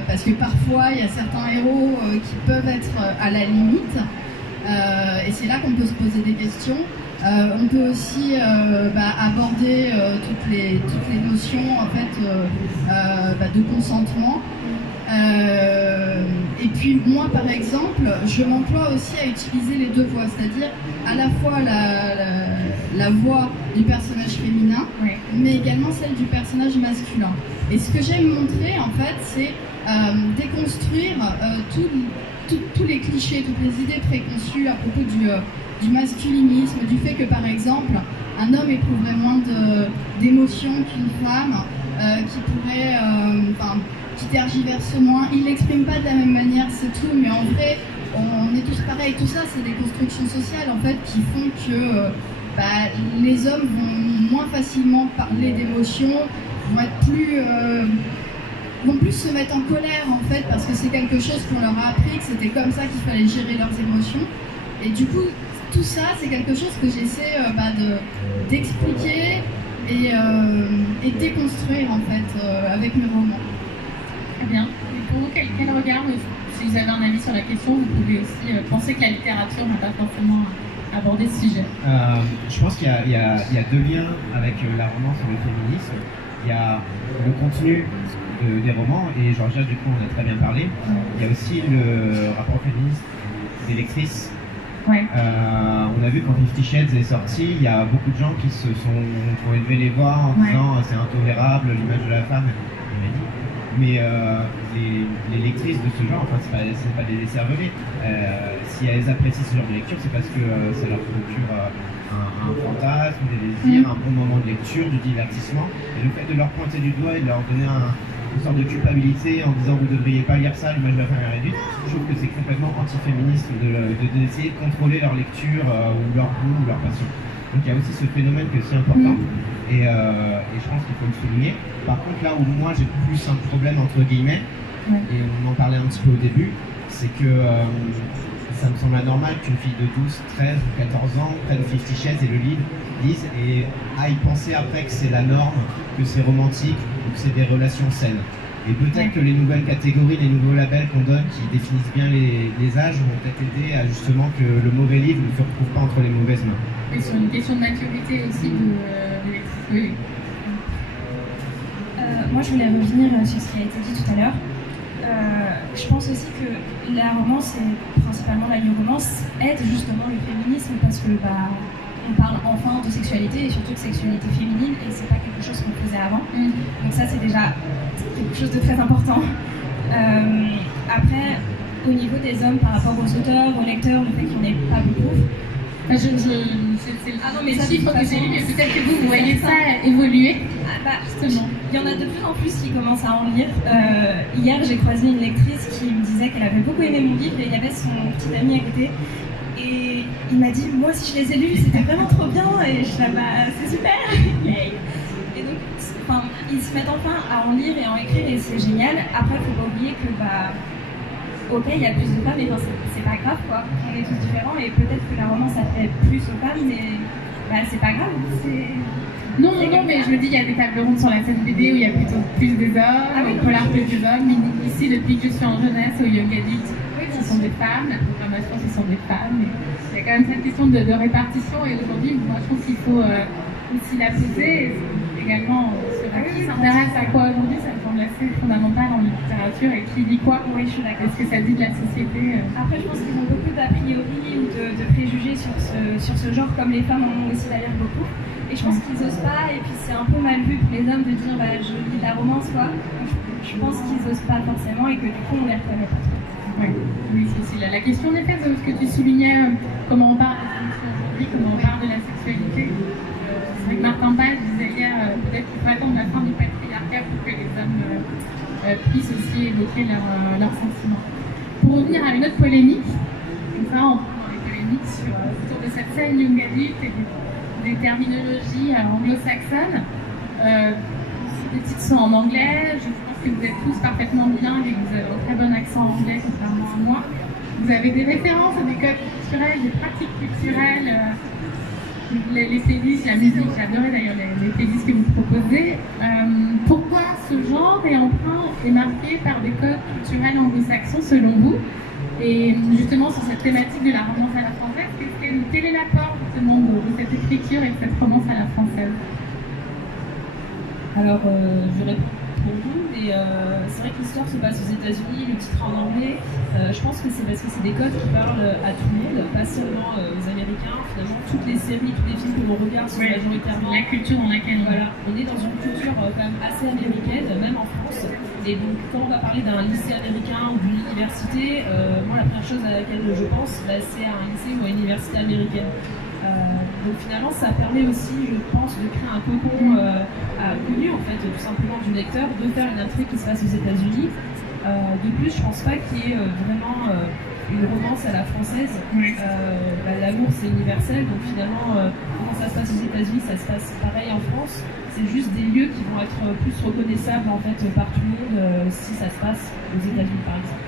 parce que parfois, il y a certains héros qui peuvent être à la limite, et c'est là qu'on peut se poser des questions. On peut aussi aborder toutes les notions en fait, de consentement. Et puis moi par exemple, je m'emploie aussi à utiliser les deux voix, c'est-à-dire à la fois la voix du personnage féminin, oui, mais également celle du personnage masculin. Et ce que j'aime montrer en fait, c'est déconstruire tous les clichés, toutes les idées préconçues à propos du masculinisme, du fait que par exemple un homme éprouverait moins d'émotions qu'une femme, qui pourrait qui tergiverse moins, il l'exprime pas de la même manière, c'est tout, mais en vrai, on est tous pareils. Tout ça, c'est des constructions sociales en fait qui font que les hommes vont moins facilement parler d'émotions, vont plus se mettre en colère en fait, parce que c'est quelque chose qu'on leur a appris, que c'était comme ça qu'il fallait gérer leurs émotions. Et du coup, tout ça, c'est quelque chose que j'essaie d'expliquer et déconstruire en fait avec mes romans. Très bien. Et pour vous, quel regard, si vous avez un avis sur la question, vous pouvez aussi penser que la littérature n'a pas forcément abordé ce sujet? Je pense qu'il y a deux liens avec la romance et le féminisme. Il y a le contenu des romans, et Georgia, du coup, on a très bien parlé. Il y a aussi le rapport féministe des lectrices. Ouais. On a vu quand 50 Shades est sorti, il y a beaucoup de gens qui ont élevé les voix en disant c'est intolérable l'image de la femme. Mais les lectrices de ce genre, enfin c'est pas des décervelés. Si elles apprécient ce genre de lecture, c'est parce que ça leur procure un fantasme, des désirs, un bon moment de lecture, du divertissement. Et le fait de leur pointer du doigt et de leur donner une sorte de culpabilité en disant vous ne devriez pas lire ça, l'image de la femme est réduite, je trouve que c'est complètement antiféministe d'essayer de contrôler leur lecture ou leur goût ou leur passion. Donc il y a aussi ce phénomène qui est aussi important, et je pense qu'il faut le souligner. Par contre, là où moi j'ai plus un problème entre guillemets, et on en parlait un petit peu au début, c'est que ça me semble anormal qu'une fille de 12, 13 ou 14 ans prenne 50 Shades et le lise et aille penser après que c'est la norme, que c'est romantique ou que c'est des relations saines. Et peut-être que les nouvelles catégories, les nouveaux labels qu'on donne qui définissent bien les âges vont peut-être aider à justement que le mauvais livre ne se retrouve pas entre les mauvaises mains. Et sur une question de maturité aussi de lectrice. Moi, je voulais revenir sur ce qui a été dit tout à l'heure. Je pense aussi que la romance, et principalement la new romance, aide justement le féminisme parce que on parle enfin de sexualité et surtout de sexualité féminine et c'est pas quelque chose qu'on faisait avant. Donc ça, c'est déjà quelque chose de très important. Après, au niveau des hommes par rapport aux auteurs, aux lecteurs, le fait qu'il n'y en ait pas beaucoup. C'est le chiffre que j'ai lu, mais peut-être que vous voyez ça évoluer. Justement. Il y en a de plus en plus qui commencent à en lire. Hier, j'ai croisé une lectrice qui me disait qu'elle avait beaucoup aimé mon livre et il y avait son petit ami à côté. Et il m'a dit, moi aussi je les ai lus, c'était vraiment trop bien. Et je suis là, c'est super. Et donc, ils se mettent enfin à en lire et à en écrire et c'est génial. Après, il ne faut pas oublier que ok, il y a plus de femmes, mais c'est pas grave quoi. On est tous différents et peut-être que la romance ça fait plus aux femmes, mais c'est pas grave. Non, mais je me dis, il y a des tables rondes sur la scène BD où il y a plutôt plus des hommes, au polar plus des hommes. Ici, depuis que je suis en jeunesse, au young adult, ce sont des femmes, la programmation, ce sont des femmes. Il y a quand même cette question de répartition et aujourd'hui, moi je trouve qu'il faut aussi la poser. Également, sur qui s'intéresse à quoi aujourd'hui, ça me semble assez fondamental en littérature et qui dit quoi. Oui, je suis d'accord. Qu'est-ce que ça dit de la société Après, je pense qu'ils ont beaucoup d'a priori ou de préjugés sur ce genre, comme les femmes en ont aussi d'ailleurs beaucoup. Et je pense qu'ils osent pas, et puis c'est un peu mal vu pour les hommes de dire je lis de la romance, quoi. Donc, je pense qu'ils osent pas forcément et que du coup on les reconnaît pas trop. Oui, c'est la question en effet, ce que tu soulignais, comment on parle aujourd'hui, comment on parle de la sexualité. C'est vrai que Martin Paz disait hier, peut-être qu'il faut attendre la fin du patriarcat pour que les hommes puissent aussi évoquer leurs sentiments. Pour revenir à une autre polémique, comme ça on prend les polémiques autour de cette scène young adulte et des terminologies anglo-saxonnes. Les titres sont en anglais, je pense que vous êtes tous parfaitement bilingues et que vous avez un très bon accent anglais contrairement à moi. Vous avez des références à des codes culturels, des pratiques culturelles, les playlists, la musique, j'adorais d'ailleurs les playlists que vous proposez. Pourquoi ce genre et emprunt est marqué par des codes culturels anglo-saxons selon vous? Et justement sur cette thématique de la romance à la française, quel est l'apport justement de cette écriture et de cette romance à la française? Alors, je réponds pour vous, mais c'est vrai que l'histoire se passe aux États-Unis, le titre en anglais. Je pense que c'est parce que c'est des codes qui parlent à tout le monde, pas seulement aux Américains. Finalement, toutes les séries, tous les films que l'on regarde sont majoritairement. La culture dans laquelle on est dans une culture quand même assez américaine, même en France. Et donc, quand on va parler d'un lycée américain ou d'une université, moi, la première chose à laquelle je pense, c'est à un lycée ou à une université américaine. Donc finalement, ça permet aussi, je pense, de créer un cocon connu, en fait, tout simplement du lecteur, de faire une intrigue qui se passe aux États-Unis. De plus, je pense pas qu'il y ait vraiment une romance à la française. L'amour, c'est universel, donc finalement, comment ça se passe aux États-Unis, ça se passe pareil en France. C'est juste des lieux qui vont être plus reconnaissables en fait par tout le monde si ça se passe aux États-Unis, par exemple.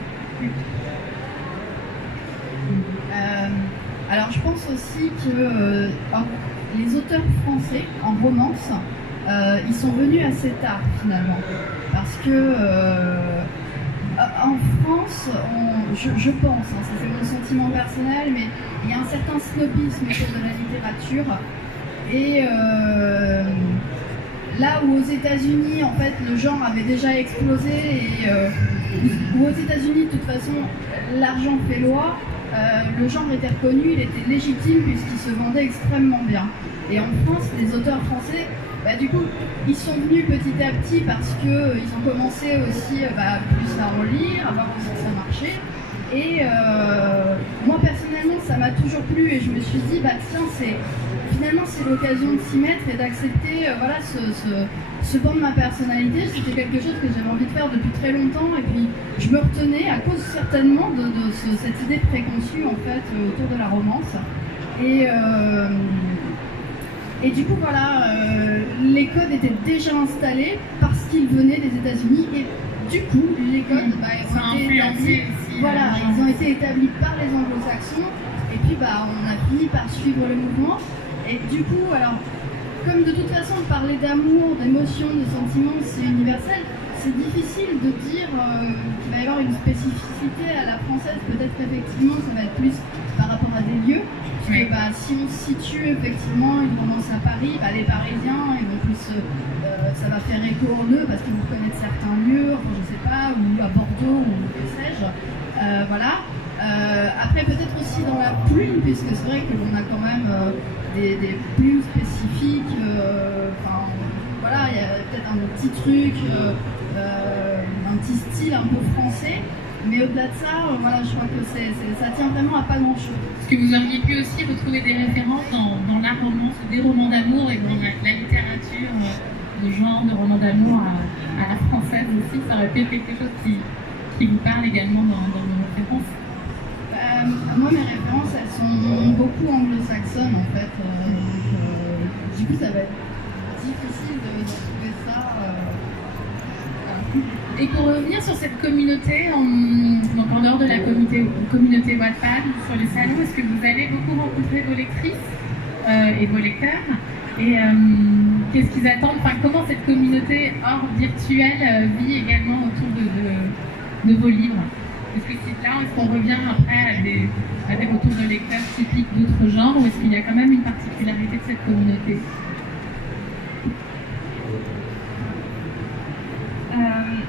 Alors je pense aussi que les auteurs français en romance, ils sont venus assez tard finalement. Parce que en France, je pense, ça c'est mon sentiment personnel, mais il y a un certain snobisme autour de la littérature. Et là où aux États-Unis, en fait, le genre avait déjà explosé, et où aux États-Unis, de toute façon, l'argent fait loi. Le genre était reconnu, il était légitime puisqu'il se vendait extrêmement bien. Et en France, les auteurs français, du coup, ils sont venus petit à petit parce qu'ils ont commencé aussi plus à en lire, à voir aussi que ça marchait. Et moi, personnellement, ça m'a toujours plu et je me suis dit, finalement, c'est l'occasion de s'y mettre et d'accepter ce pan de ma personnalité. C'était quelque chose que j'avais envie de faire depuis très longtemps et puis je me retenais à cause certainement de cette idée préconçue en fait autour de la romance. Et Et du coup, voilà, les codes étaient déjà installés parce qu'ils venaient des États-Unis. Et du coup, les codes ils ont été établis par les anglo-saxons. Et puis, on a fini par suivre le mouvement. Et du coup, alors, comme de toute façon, parler d'amour, d'émotion, de sentiments, c'est universel, c'est difficile de dire qu'il va y avoir une spécificité à la française. Peut-être qu'effectivement, ça va être plus par rapport à des lieux. Parce que si on se situe effectivement une romance à Paris, les Parisiens, ils vont plus, ça va faire écho en eux parce qu'ils vont connaître certains lieux, enfin, je sais pas, ou à Bordeaux, ou que sais-je. Voilà. Après, peut-être aussi dans la plume, puisque c'est vrai que l'on a quand même des plumes spécifiques. Voilà, il y a peut-être un petit truc, un petit style un peu français. Mais au-delà de ça, voilà, je crois que ça tient vraiment à pas grand-chose. Est-ce que vous auriez pu aussi retrouver des références dans la romance, des romans d'amour et dans la littérature de genre, de romans d'amour à la française aussi? Ça aurait pu être quelque chose qui vous parle également dans vos références? Moi, mes références, elles sont beaucoup anglo-saxonnes en fait. Du coup, ça va être difficile de trouver ça. Et pour revenir sur cette communauté, donc en dehors de la communauté Wattpad, sur les salons, est-ce que vous allez beaucoup rencontrer vos lectrices et vos lecteurs? Et qu'est-ce qu'ils attendent? Comment cette communauté hors virtuelle vit également autour de vos livres? Est-ce que c'est là, est-ce qu'on revient après à des retours de lecteurs typiques d'autres genres, ou est-ce qu'il y a quand même une particularité de cette communauté?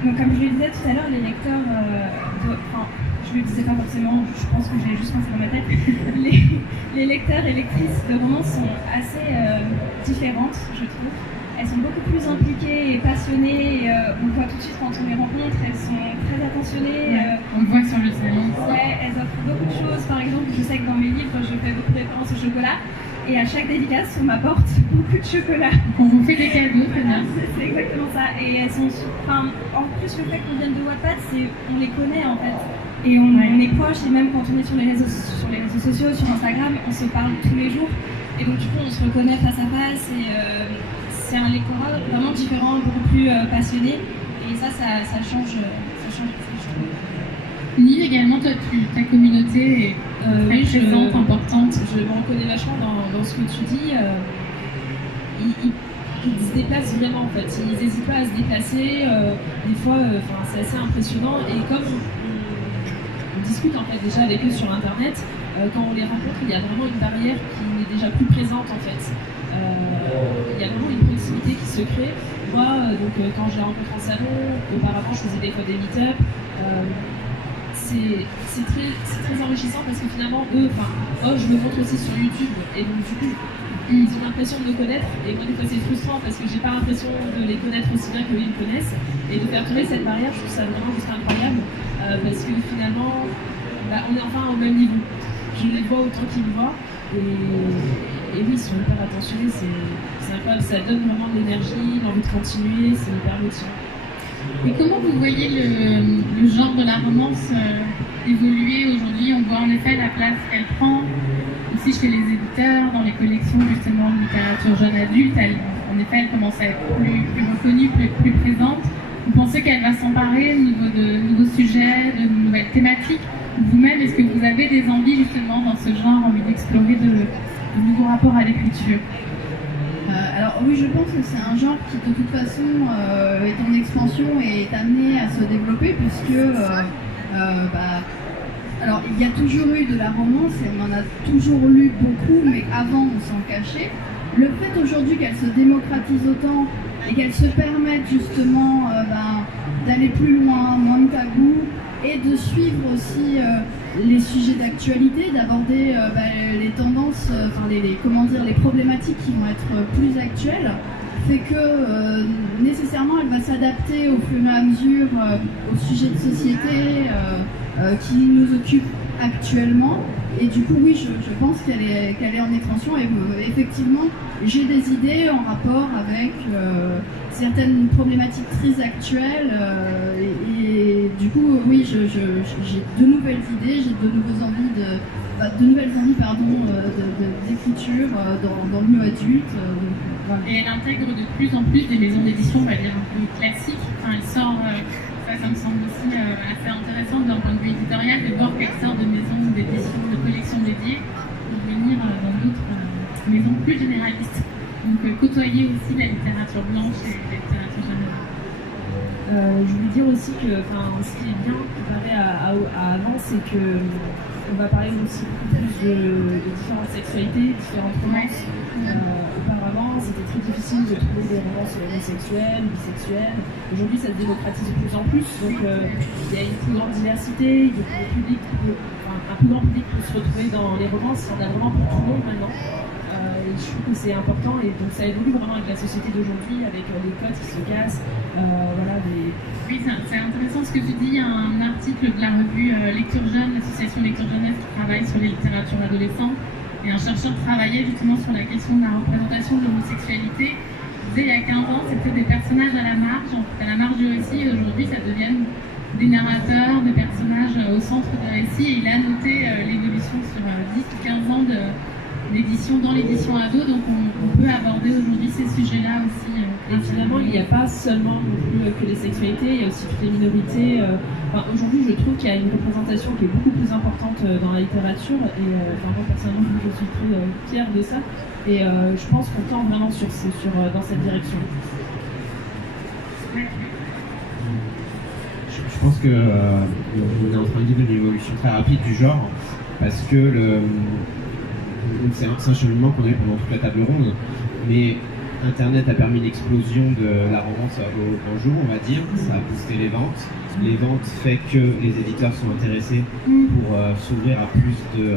Donc, comme je le disais tout à l'heure, les lecteurs, je le disais pas forcément, je pense que j'ai juste pensé dans ma tête, les lecteurs et lectrices de romans sont assez différentes, je trouve. Elles sont beaucoup plus impliquées et passionnées, et, on voit tout de suite quand on les rencontre, elles sont très attentionnées. On le voit sur le salon. Ouais, elles offrent beaucoup de choses. Par exemple, je sais que dans mes livres, je fais beaucoup de références au chocolat. Et à chaque dédicace, on m'apporte beaucoup de chocolat. On vous fait des cadeaux, c'est bien. C'est exactement ça. Et elles sont. En plus, le fait qu'on vienne de Wattpad, on les connaît en fait. Et on est proches, et même quand on est sur les réseaux sociaux, sur Instagram, on se parle tous les jours. Et donc, du coup, on se reconnaît face à face. Et c'est un lectorat vraiment différent, beaucoup plus passionné. Et ça change. Lille également, toi, ta communauté est très présente, importante. Je me reconnais vachement dans ce que tu dis. Ils se déplacent vraiment en fait. Ils n'hésitent pas à se déplacer. Des fois, c'est assez impressionnant. Et comme on discute en fait déjà avec eux sur Internet, quand on les rencontre, il y a vraiment une barrière qui n'est déjà plus présente en fait. Il y a vraiment une proximité qui se crée. Moi, quand je les rencontre en salon, auparavant je faisais des fois des meet-up. C'est très enrichissant parce que finalement, je me montre aussi sur YouTube et donc du coup, ils ont l'impression de me connaître et moi des fois c'est frustrant parce que j'ai pas l'impression de les connaître aussi bien qu'ils me connaissent et de faire tomber cette barrière, je trouve ça vraiment juste incroyable parce que finalement, on est enfin au même niveau. Je les vois autant qu'ils me voient et oui, ils sont hyper attentionnés, c'est incroyable, ça donne vraiment de l'énergie, l'envie de continuer, c'est hyper motivant. Et comment vous voyez le genre de la romance évoluer aujourd'hui? On voit en effet la place qu'elle prend aussi chez les éditeurs, dans les collections justement de littérature jeune adulte. En effet, elle commence à être plus reconnue, plus présente. Vous pensez qu'elle va s'emparer au niveau de nouveaux sujets, de nouvelles thématiques? Vous-même, est-ce que vous avez des envies justement dans ce genre, envie d'explorer de nouveaux rapports à l'écriture? Alors oui, je pense que c'est un genre qui de toute façon est en expansion et est amené à se développer puisque alors il y a toujours eu de la romance et on en a toujours lu beaucoup, mais avant on s'en cachait. Le fait aujourd'hui qu'elle se démocratise autant et qu'elle se permette justement d'aller plus loin, moins de tabous, et de suivre aussi les sujets d'actualité, d'aborder les tendances, les problématiques qui vont être plus actuelles, fait que nécessairement elle va s'adapter au fur et à mesure aux sujets de société qui nous occupent actuellement. Et du coup, oui, je pense qu'elle est en expansion et effectivement, j'ai des idées en rapport avec certaines problématiques très actuelles et du coup oui j'ai de nouvelles idées, j'ai de nouvelles envies d'écriture dans le milieu adulte. Voilà. Et elle intègre de plus en plus des maisons d'édition, on va dire un peu classiques. Enfin, elle sort, ça me semble aussi assez intéressant d'un point de vue éditorial de voir qu'elle sort de maisons d'édition, de collections dédiées pour venir dans d'autres maisons plus généralistes. Donc côtoyer aussi la littérature blanche et la littérature générale. Je voulais dire aussi que ce qui est bien comparé à avant, c'est que on va parler aussi beaucoup plus de différentes sexualités, différentes romances. Auparavant, c'était très difficile de trouver des romances homosexuelles, bisexuelles. Aujourd'hui, ça se démocratise de plus en plus, donc il y a une plus grande diversité, un plus grand public peut se retrouver dans les romances, il y en a vraiment pour tout le monde maintenant. Et je trouve que c'est important et donc ça évolue vraiment avec la société d'aujourd'hui, avec les codes qui se cassent. Oui, c'est intéressant ce que tu dis. Il y a un article de la revue Lecture Jeune, l'association Lecture Jeunesse qui travaille sur les littératures adolescentes. Et un chercheur travaillait justement sur la question de la représentation de l'homosexualité. Il disait il y a 15 ans, c'était des personnages à la marge du récit, et aujourd'hui ça devient des narrateurs, des personnages au centre du récit. Et il a noté l'évolution sur 10 ou 15 ans d'édition dans l'édition ado, donc on peut aborder aujourd'hui ces sujets-là aussi. Et finalement, il n'y a pas seulement non plus que les sexualités, il y a aussi toutes les minorités. Aujourd'hui, je trouve qu'il y a une représentation qui est beaucoup plus importante dans la littérature, et moi personnellement, je suis très fière de ça. Et je pense qu'on tend vraiment dans cette direction. Je pense qu'on est en train de vivre une évolution très rapide du genre, parce que c'est un cheminement qu'on a eu pendant toute la table ronde, mais Internet a permis l'explosion de la romance au grand jour, on va dire. Ça a boosté les ventes. Les ventes fait que les éditeurs sont intéressés pour s'ouvrir à plus de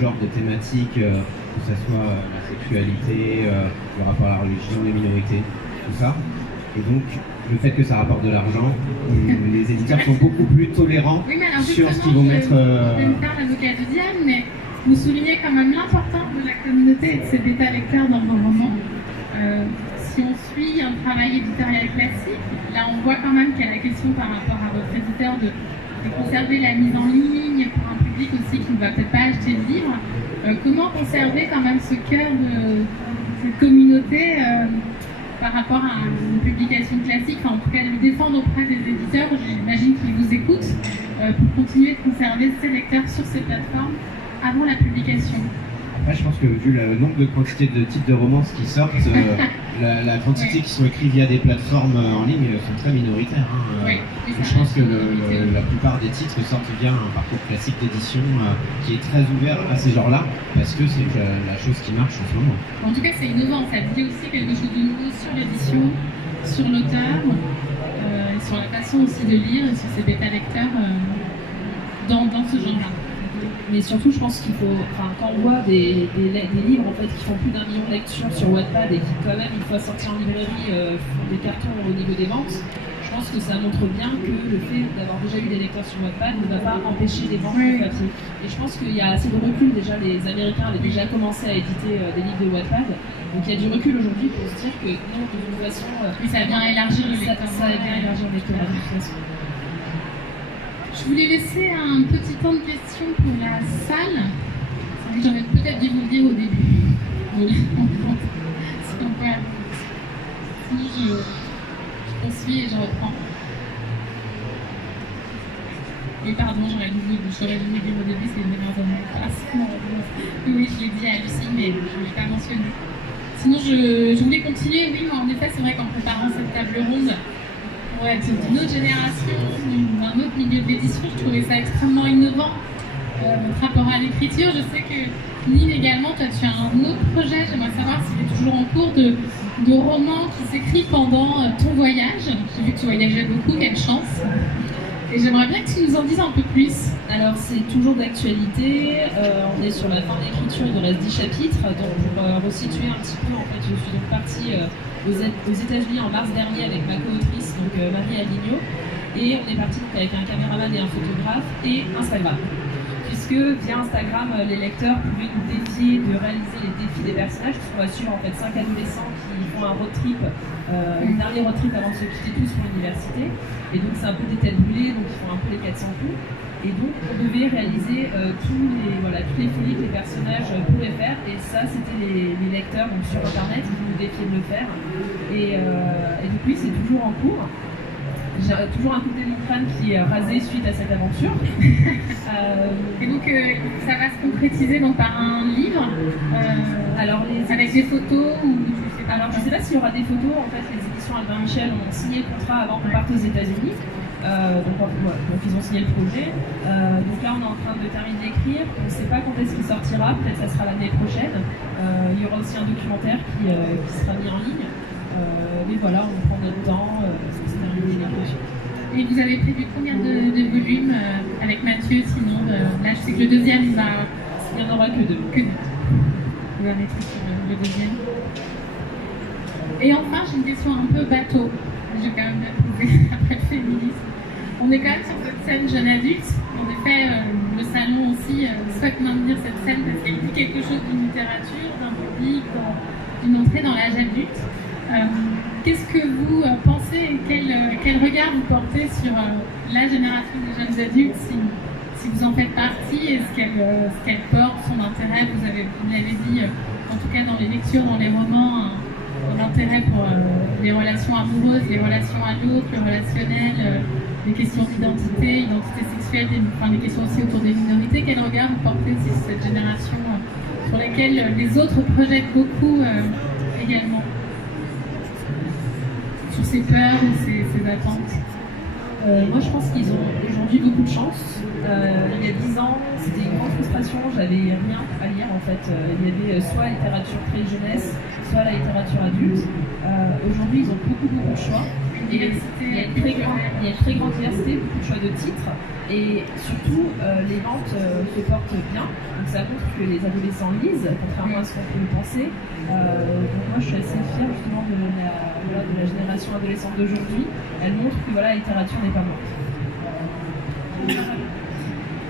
genres, de thématiques, que ce soit la sexualité, le rapport à la religion, les minorités, tout ça. Et donc, le fait que ça rapporte de l'argent, les éditeurs sont beaucoup plus tolérants sur ce qu'ils vont mettre. Je vais me faire l'avocat du diable, mais vous soulignez quand même l'importance de la communauté et de ses bêta-lecteurs dans vos romans. Si on suit un travail éditorial classique, là on voit quand même qu'il y a la question par rapport à votre éditeur de conserver la mise en ligne pour un public aussi qui ne va peut-être pas acheter le livre. Comment conserver quand même ce cœur de cette communauté par rapport à une publication classique, en tout cas de le défendre auprès des éditeurs, j'imagine qu'ils vous écoutent, pour continuer de conserver ces lecteurs sur ces plateformes avant la publication. Après, je pense que vu le nombre de quantités de titres de romances qui sortent, la quantité qui sont écrits via des plateformes en ligne sont très minoritaires. Je pense que la plupart des titres sortent via un parcours classique d'édition qui est très ouvert à ces genres-là, parce que c'est la chose qui marche en ce moment. En tout cas, c'est innovant. Ça dit aussi quelque chose de nouveau sur l'édition, sur l'auteur, sur la façon aussi de lire et sur ses bêta-lecteurs dans ce genre-là. Mais surtout, je pense qu'il faut, quand on voit des livres en fait, qui font plus d'1 million de lectures sur Wattpad et qui, quand même, une fois sortis en librairie, font des cartons au niveau des ventes, je pense que ça montre bien que le fait d'avoir déjà eu des lecteurs sur Wattpad ne va pas empêcher les ventes de papier. Et je pense qu'il y a assez de recul. Déjà, les Américains avaient déjà commencé à éditer des livres de Wattpad. Donc il y a du recul aujourd'hui pour se dire que non, de toute façon, ça vient élargir le lecteur. Ça vient élargir le lecteur de toute façon. Je voulais laisser un petit temps de questions pour la salle. J'aurais peut-être dû vous le dire au début. Si on peut je poursuis et je reprends. Oui, pardon, j'aurais dû le dire au début, c'est une erreur de ma part. Oui, je l'ai dit à Lucie, mais je ne l'ai pas mentionné. Sinon, je voulais continuer. Oui, mais en effet, c'est vrai qu'en préparant cette table ronde, pour être d'une autre génération, d'un autre milieu de l'édition, je trouvais ça extrêmement innovant. Votre rapport à l'écriture, je sais que Lynn également, toi tu as un autre projet, j'aimerais savoir s'il est toujours en cours de roman qui s'écrit pendant ton voyage. J'ai vu que tu voyageais beaucoup, quelle chance. Et j'aimerais bien que tu nous en dises un peu plus. Alors c'est toujours d'actualité, on est sur la fin de l'écriture, il nous reste 10 chapitres, donc pour resituer un petit peu, en fait je suis donc partie aux États-Unis en mars dernier avec ma co-autrice, donc Marie Aligno, et on est parti donc avec un caméraman et un photographe et Instagram. puisque via Instagram, les lecteurs pouvaient nous défier de réaliser les défis des personnages, puisqu'on va suivre en fait 5 adolescents qui font un road trip, le dernier road trip avant de se quitter tous pour l'université. Et donc c'est un peu des têtes brûlées, donc ils font un peu les 400 coups. Et donc on devait réaliser toutes les folies que les personnages pourraient faire. Et ça, c'était les lecteurs donc sur Internet qui nous défiaient de le faire. Et depuis, c'est toujours en cours. J'ai toujours un côté de mon crâne qui est rasé suite à cette aventure. Et donc ça va se concrétiser donc, par un livre avec des photos ou alors je ne sais pas s'il y aura des photos. En fait, les éditions Albin Michel ont signé le contrat avant qu'on parte aux États-Unis. Donc ils ont signé le projet. Donc là on est en train de terminer d'écrire. On ne sait pas quand est-ce qu'il sortira. Peut-être ça sera l'année prochaine. Il y aura aussi un documentaire qui sera mis en ligne. Mais voilà, on prend notre temps. Et vous avez prévu combien de volumes avec Mathieu sinon là je sais que le deuxième il n'y en aura que deux. Vous va mettre sur le deuxième. Et enfin j'ai une question un peu bateau. J'ai quand même bien posé après le féminisme. On est quand même sur cette scène jeune adulte. En effet, le salon aussi souhaite maintenir cette scène parce qu'elle dit quelque chose d'une littérature, d'un public, d'une entrée dans l'âge adulte. Qu'est-ce que vous pensez et quel regard vous portez sur la génération des jeunes adultes si vous en faites partie et ce qu'elle porte, son intérêt? Vous l'avez dit, en tout cas dans les lectures, dans les romans, un intérêt pour les relations amoureuses, les relations à l'autre, le relationnel, les questions d'identité sexuelle, les questions aussi autour des minorités. Quel regard vous portez aussi sur cette génération sur laquelle les autres projettent beaucoup également? Sur ses peurs ou ses attentes? Moi je pense qu'ils ont aujourd'hui beaucoup de chance. Il y a 10 ans, c'était une grande frustration, j'avais rien à lire en fait. Il y avait soit la littérature très jeunesse, soit la littérature adulte. Aujourd'hui ils ont beaucoup de choix. Il y a une très grande diversité, beaucoup de choix de titres. Et surtout, les ventes se portent bien. Donc ça montre que les adolescents lisent, contrairement à ce qu'on peut penser. Donc moi je suis assez fière justement de la génération adolescente d'aujourd'hui. Elle montre que la littérature n'est pas morte.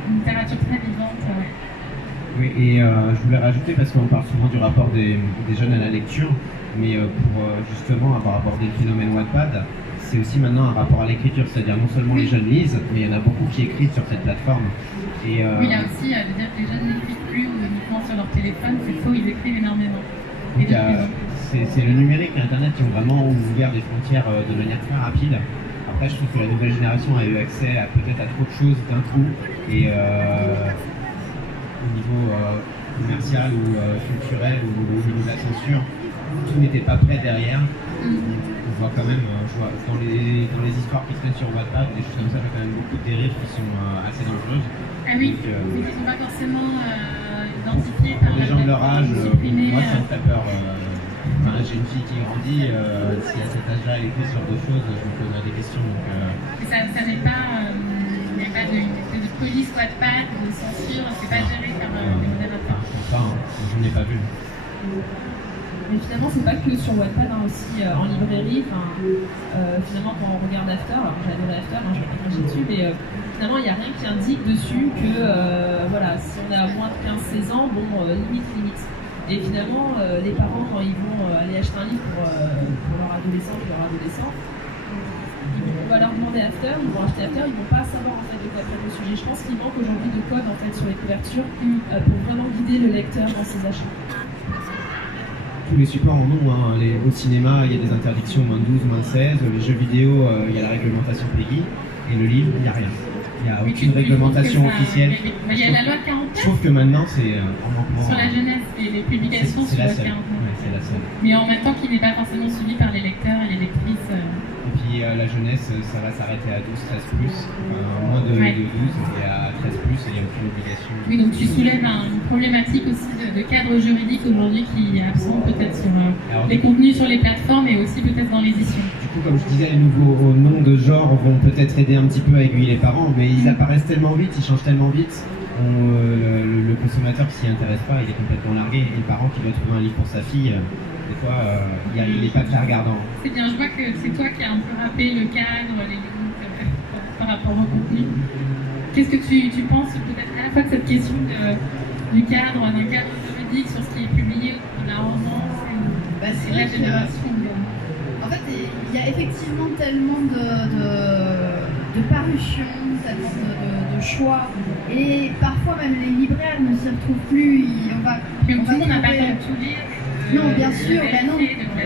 Une littérature très vivante. Oui, et je voulais rajouter, parce qu'on parle souvent du rapport des jeunes à la lecture, mais pour justement avoir abordé le phénomène Wattpad, c'est aussi maintenant un rapport à l'écriture, c'est-à-dire non seulement les jeunes lisent, mais il y en a beaucoup qui écrivent sur cette plateforme. Et, oui, là aussi, de dire que les jeunes n'écrivent plus uniquement sur leur téléphone, c'est faux, ils écrivent énormément. C'est le numérique et Internet qui ont vraiment ouvert des frontières de manière très rapide. Après, je trouve que la nouvelle génération a eu accès peut-être à trop de choses d'un coup, et au niveau commercial ou culturel ou au niveau de la censure, tout n'était pas prêt derrière. On voit quand même, dans les histoires qui se mettent sur Wattpad, des choses comme ça, il y a quand même beaucoup de dérives qui sont assez dangereuses. Ah oui, donc, ils ne sont pas forcément identifiés par les gens de leur âge, moi ça me fait peur. J'ai une fille qui grandit, si à cet âge-là elle écrit sur deux choses, je me poserai des questions. Mais ça n'est pas, il n'y a pas de police Wattpad, de censure, c'est pas géré par les modérateurs. Enfin, je n'en ai pas vu. Mais finalement, c'est pas que sur Wattpad, aussi en librairie. Finalement, quand on regarde After, alors j'ai adoré After, je vais pas cracher dessus, mais finalement, il n'y a rien qui indique dessus que si on est à moins de 15-16 ans, limite. Et finalement, les parents, quand ils vont aller acheter un livre pour leur adolescent ou leur adolescent, on va leur demander After, ils vont acheter After, ils ne vont pas savoir en fait de quoi traite le sujet. Je pense qu'il manque aujourd'hui de code en fait sur les couvertures pour vraiment guider le lecteur dans ses achats. Tous les supports en ont, au cinéma il y a des interdictions moins de 12, moins de 16, les jeux vidéo il y a la réglementation PEGI, et le livre il n'y a rien. Il n'y a aucune réglementation officielle. Il y a la loi 49. Je trouve que maintenant c'est un manquement. Sur la jeunesse et les publications sur la loi 49. C'est la seule. Mais en même temps qui n'est pas forcément suivi par les lecteurs et les lectrices. Et puis la jeunesse, ça va s'arrêter à 12-13+, moins de 12, et à 13+, il n'y a aucune obligation. Oui, donc tu soulèves une problématique aussi de cadre juridique aujourd'hui qui est absent peut-être sur les contenus sur les plateformes et aussi peut-être dans l'édition. Du coup, comme je disais, les nouveaux noms de genre vont peut-être aider un petit peu à aiguiller les parents, mais ils apparaissent tellement vite, ils changent tellement vite. Le consommateur qui s'y intéresse pas, il est complètement largué. Et le parent qui doit trouver un livre pour sa fille, des fois, il n'est pas très regardant. C'est bien, je vois que c'est toi qui as un peu rappelé le cadre, les limites par rapport au contenu. qu'est-ce que tu penses peut-être à la fois de cette question d'un cadre juridique sur ce qui est publié dans la romance C'est et vrai la que, génération en fait, il y a effectivement tellement de parutions, tellement de choix, et parfois même les libraires ne s'y retrouvent plus. tout le monde n'a pas le temps de tout lire. Non, bien sûr,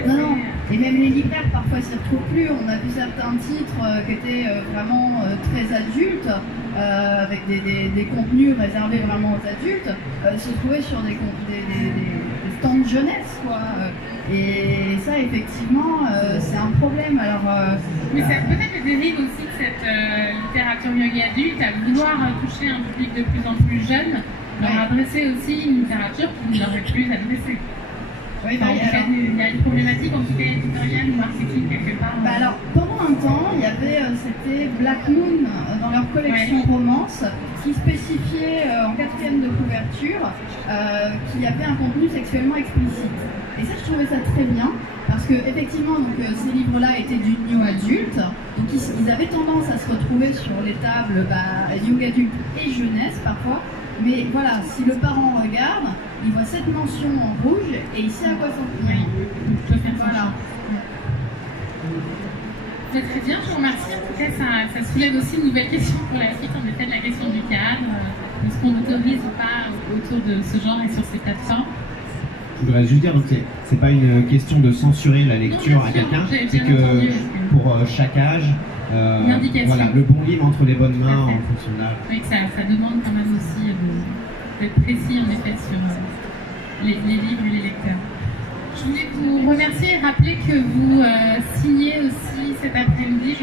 non. Et même les libraires parfois s'y retrouvent plus. On a vu certains titres qui étaient vraiment très adultes, avec des contenus réservés vraiment aux adultes, se trouver sur des stands de jeunesse, quoi. Et ça, effectivement, c'est un problème. Alors, mais c'est peut-être le dérive aussi de cette littérature young adulte à vouloir toucher un public de plus en plus jeune, leur adresser aussi une littérature qui ne leur est plus adressée. Oui, Enfin, il y a une problématique en tout cas éditoriale ou marketing quelque part. Alors, pendant un temps, il y avait, c'était Black Moon dans leur collection romance qui spécifiait en 4e de couverture qu'il y avait un contenu sexuellement explicite. Et ça, je trouvais ça très bien parce que effectivement, donc, ces livres-là étaient du new adulte, donc ils avaient tendance à se retrouver sur les tables young adulte et jeunesse parfois. Mais voilà, si le parent regarde, il voit cette mention en rouge et il sait à quoi s'en tenir. Voilà. C'est très bien, je vous remercie. En tout cas, ça soulève aussi une nouvelle question pour la suite, en effet, de la question du cadre, de ce qu'on autorise ou pas autour de ce genre et sur ces plateformes. Je voudrais juste dire, donc c'est pas une question de censurer la lecture à quelqu'un, c'est que pour chaque âge, voilà, le bon livre entre les bonnes mains en fonction de l'âge. Oui, que ça demande quand même aussi d'être précis en effet sur les livres et les lecteurs. Je voulais vous remercier et rappeler que vous signez aussi cet après-midi.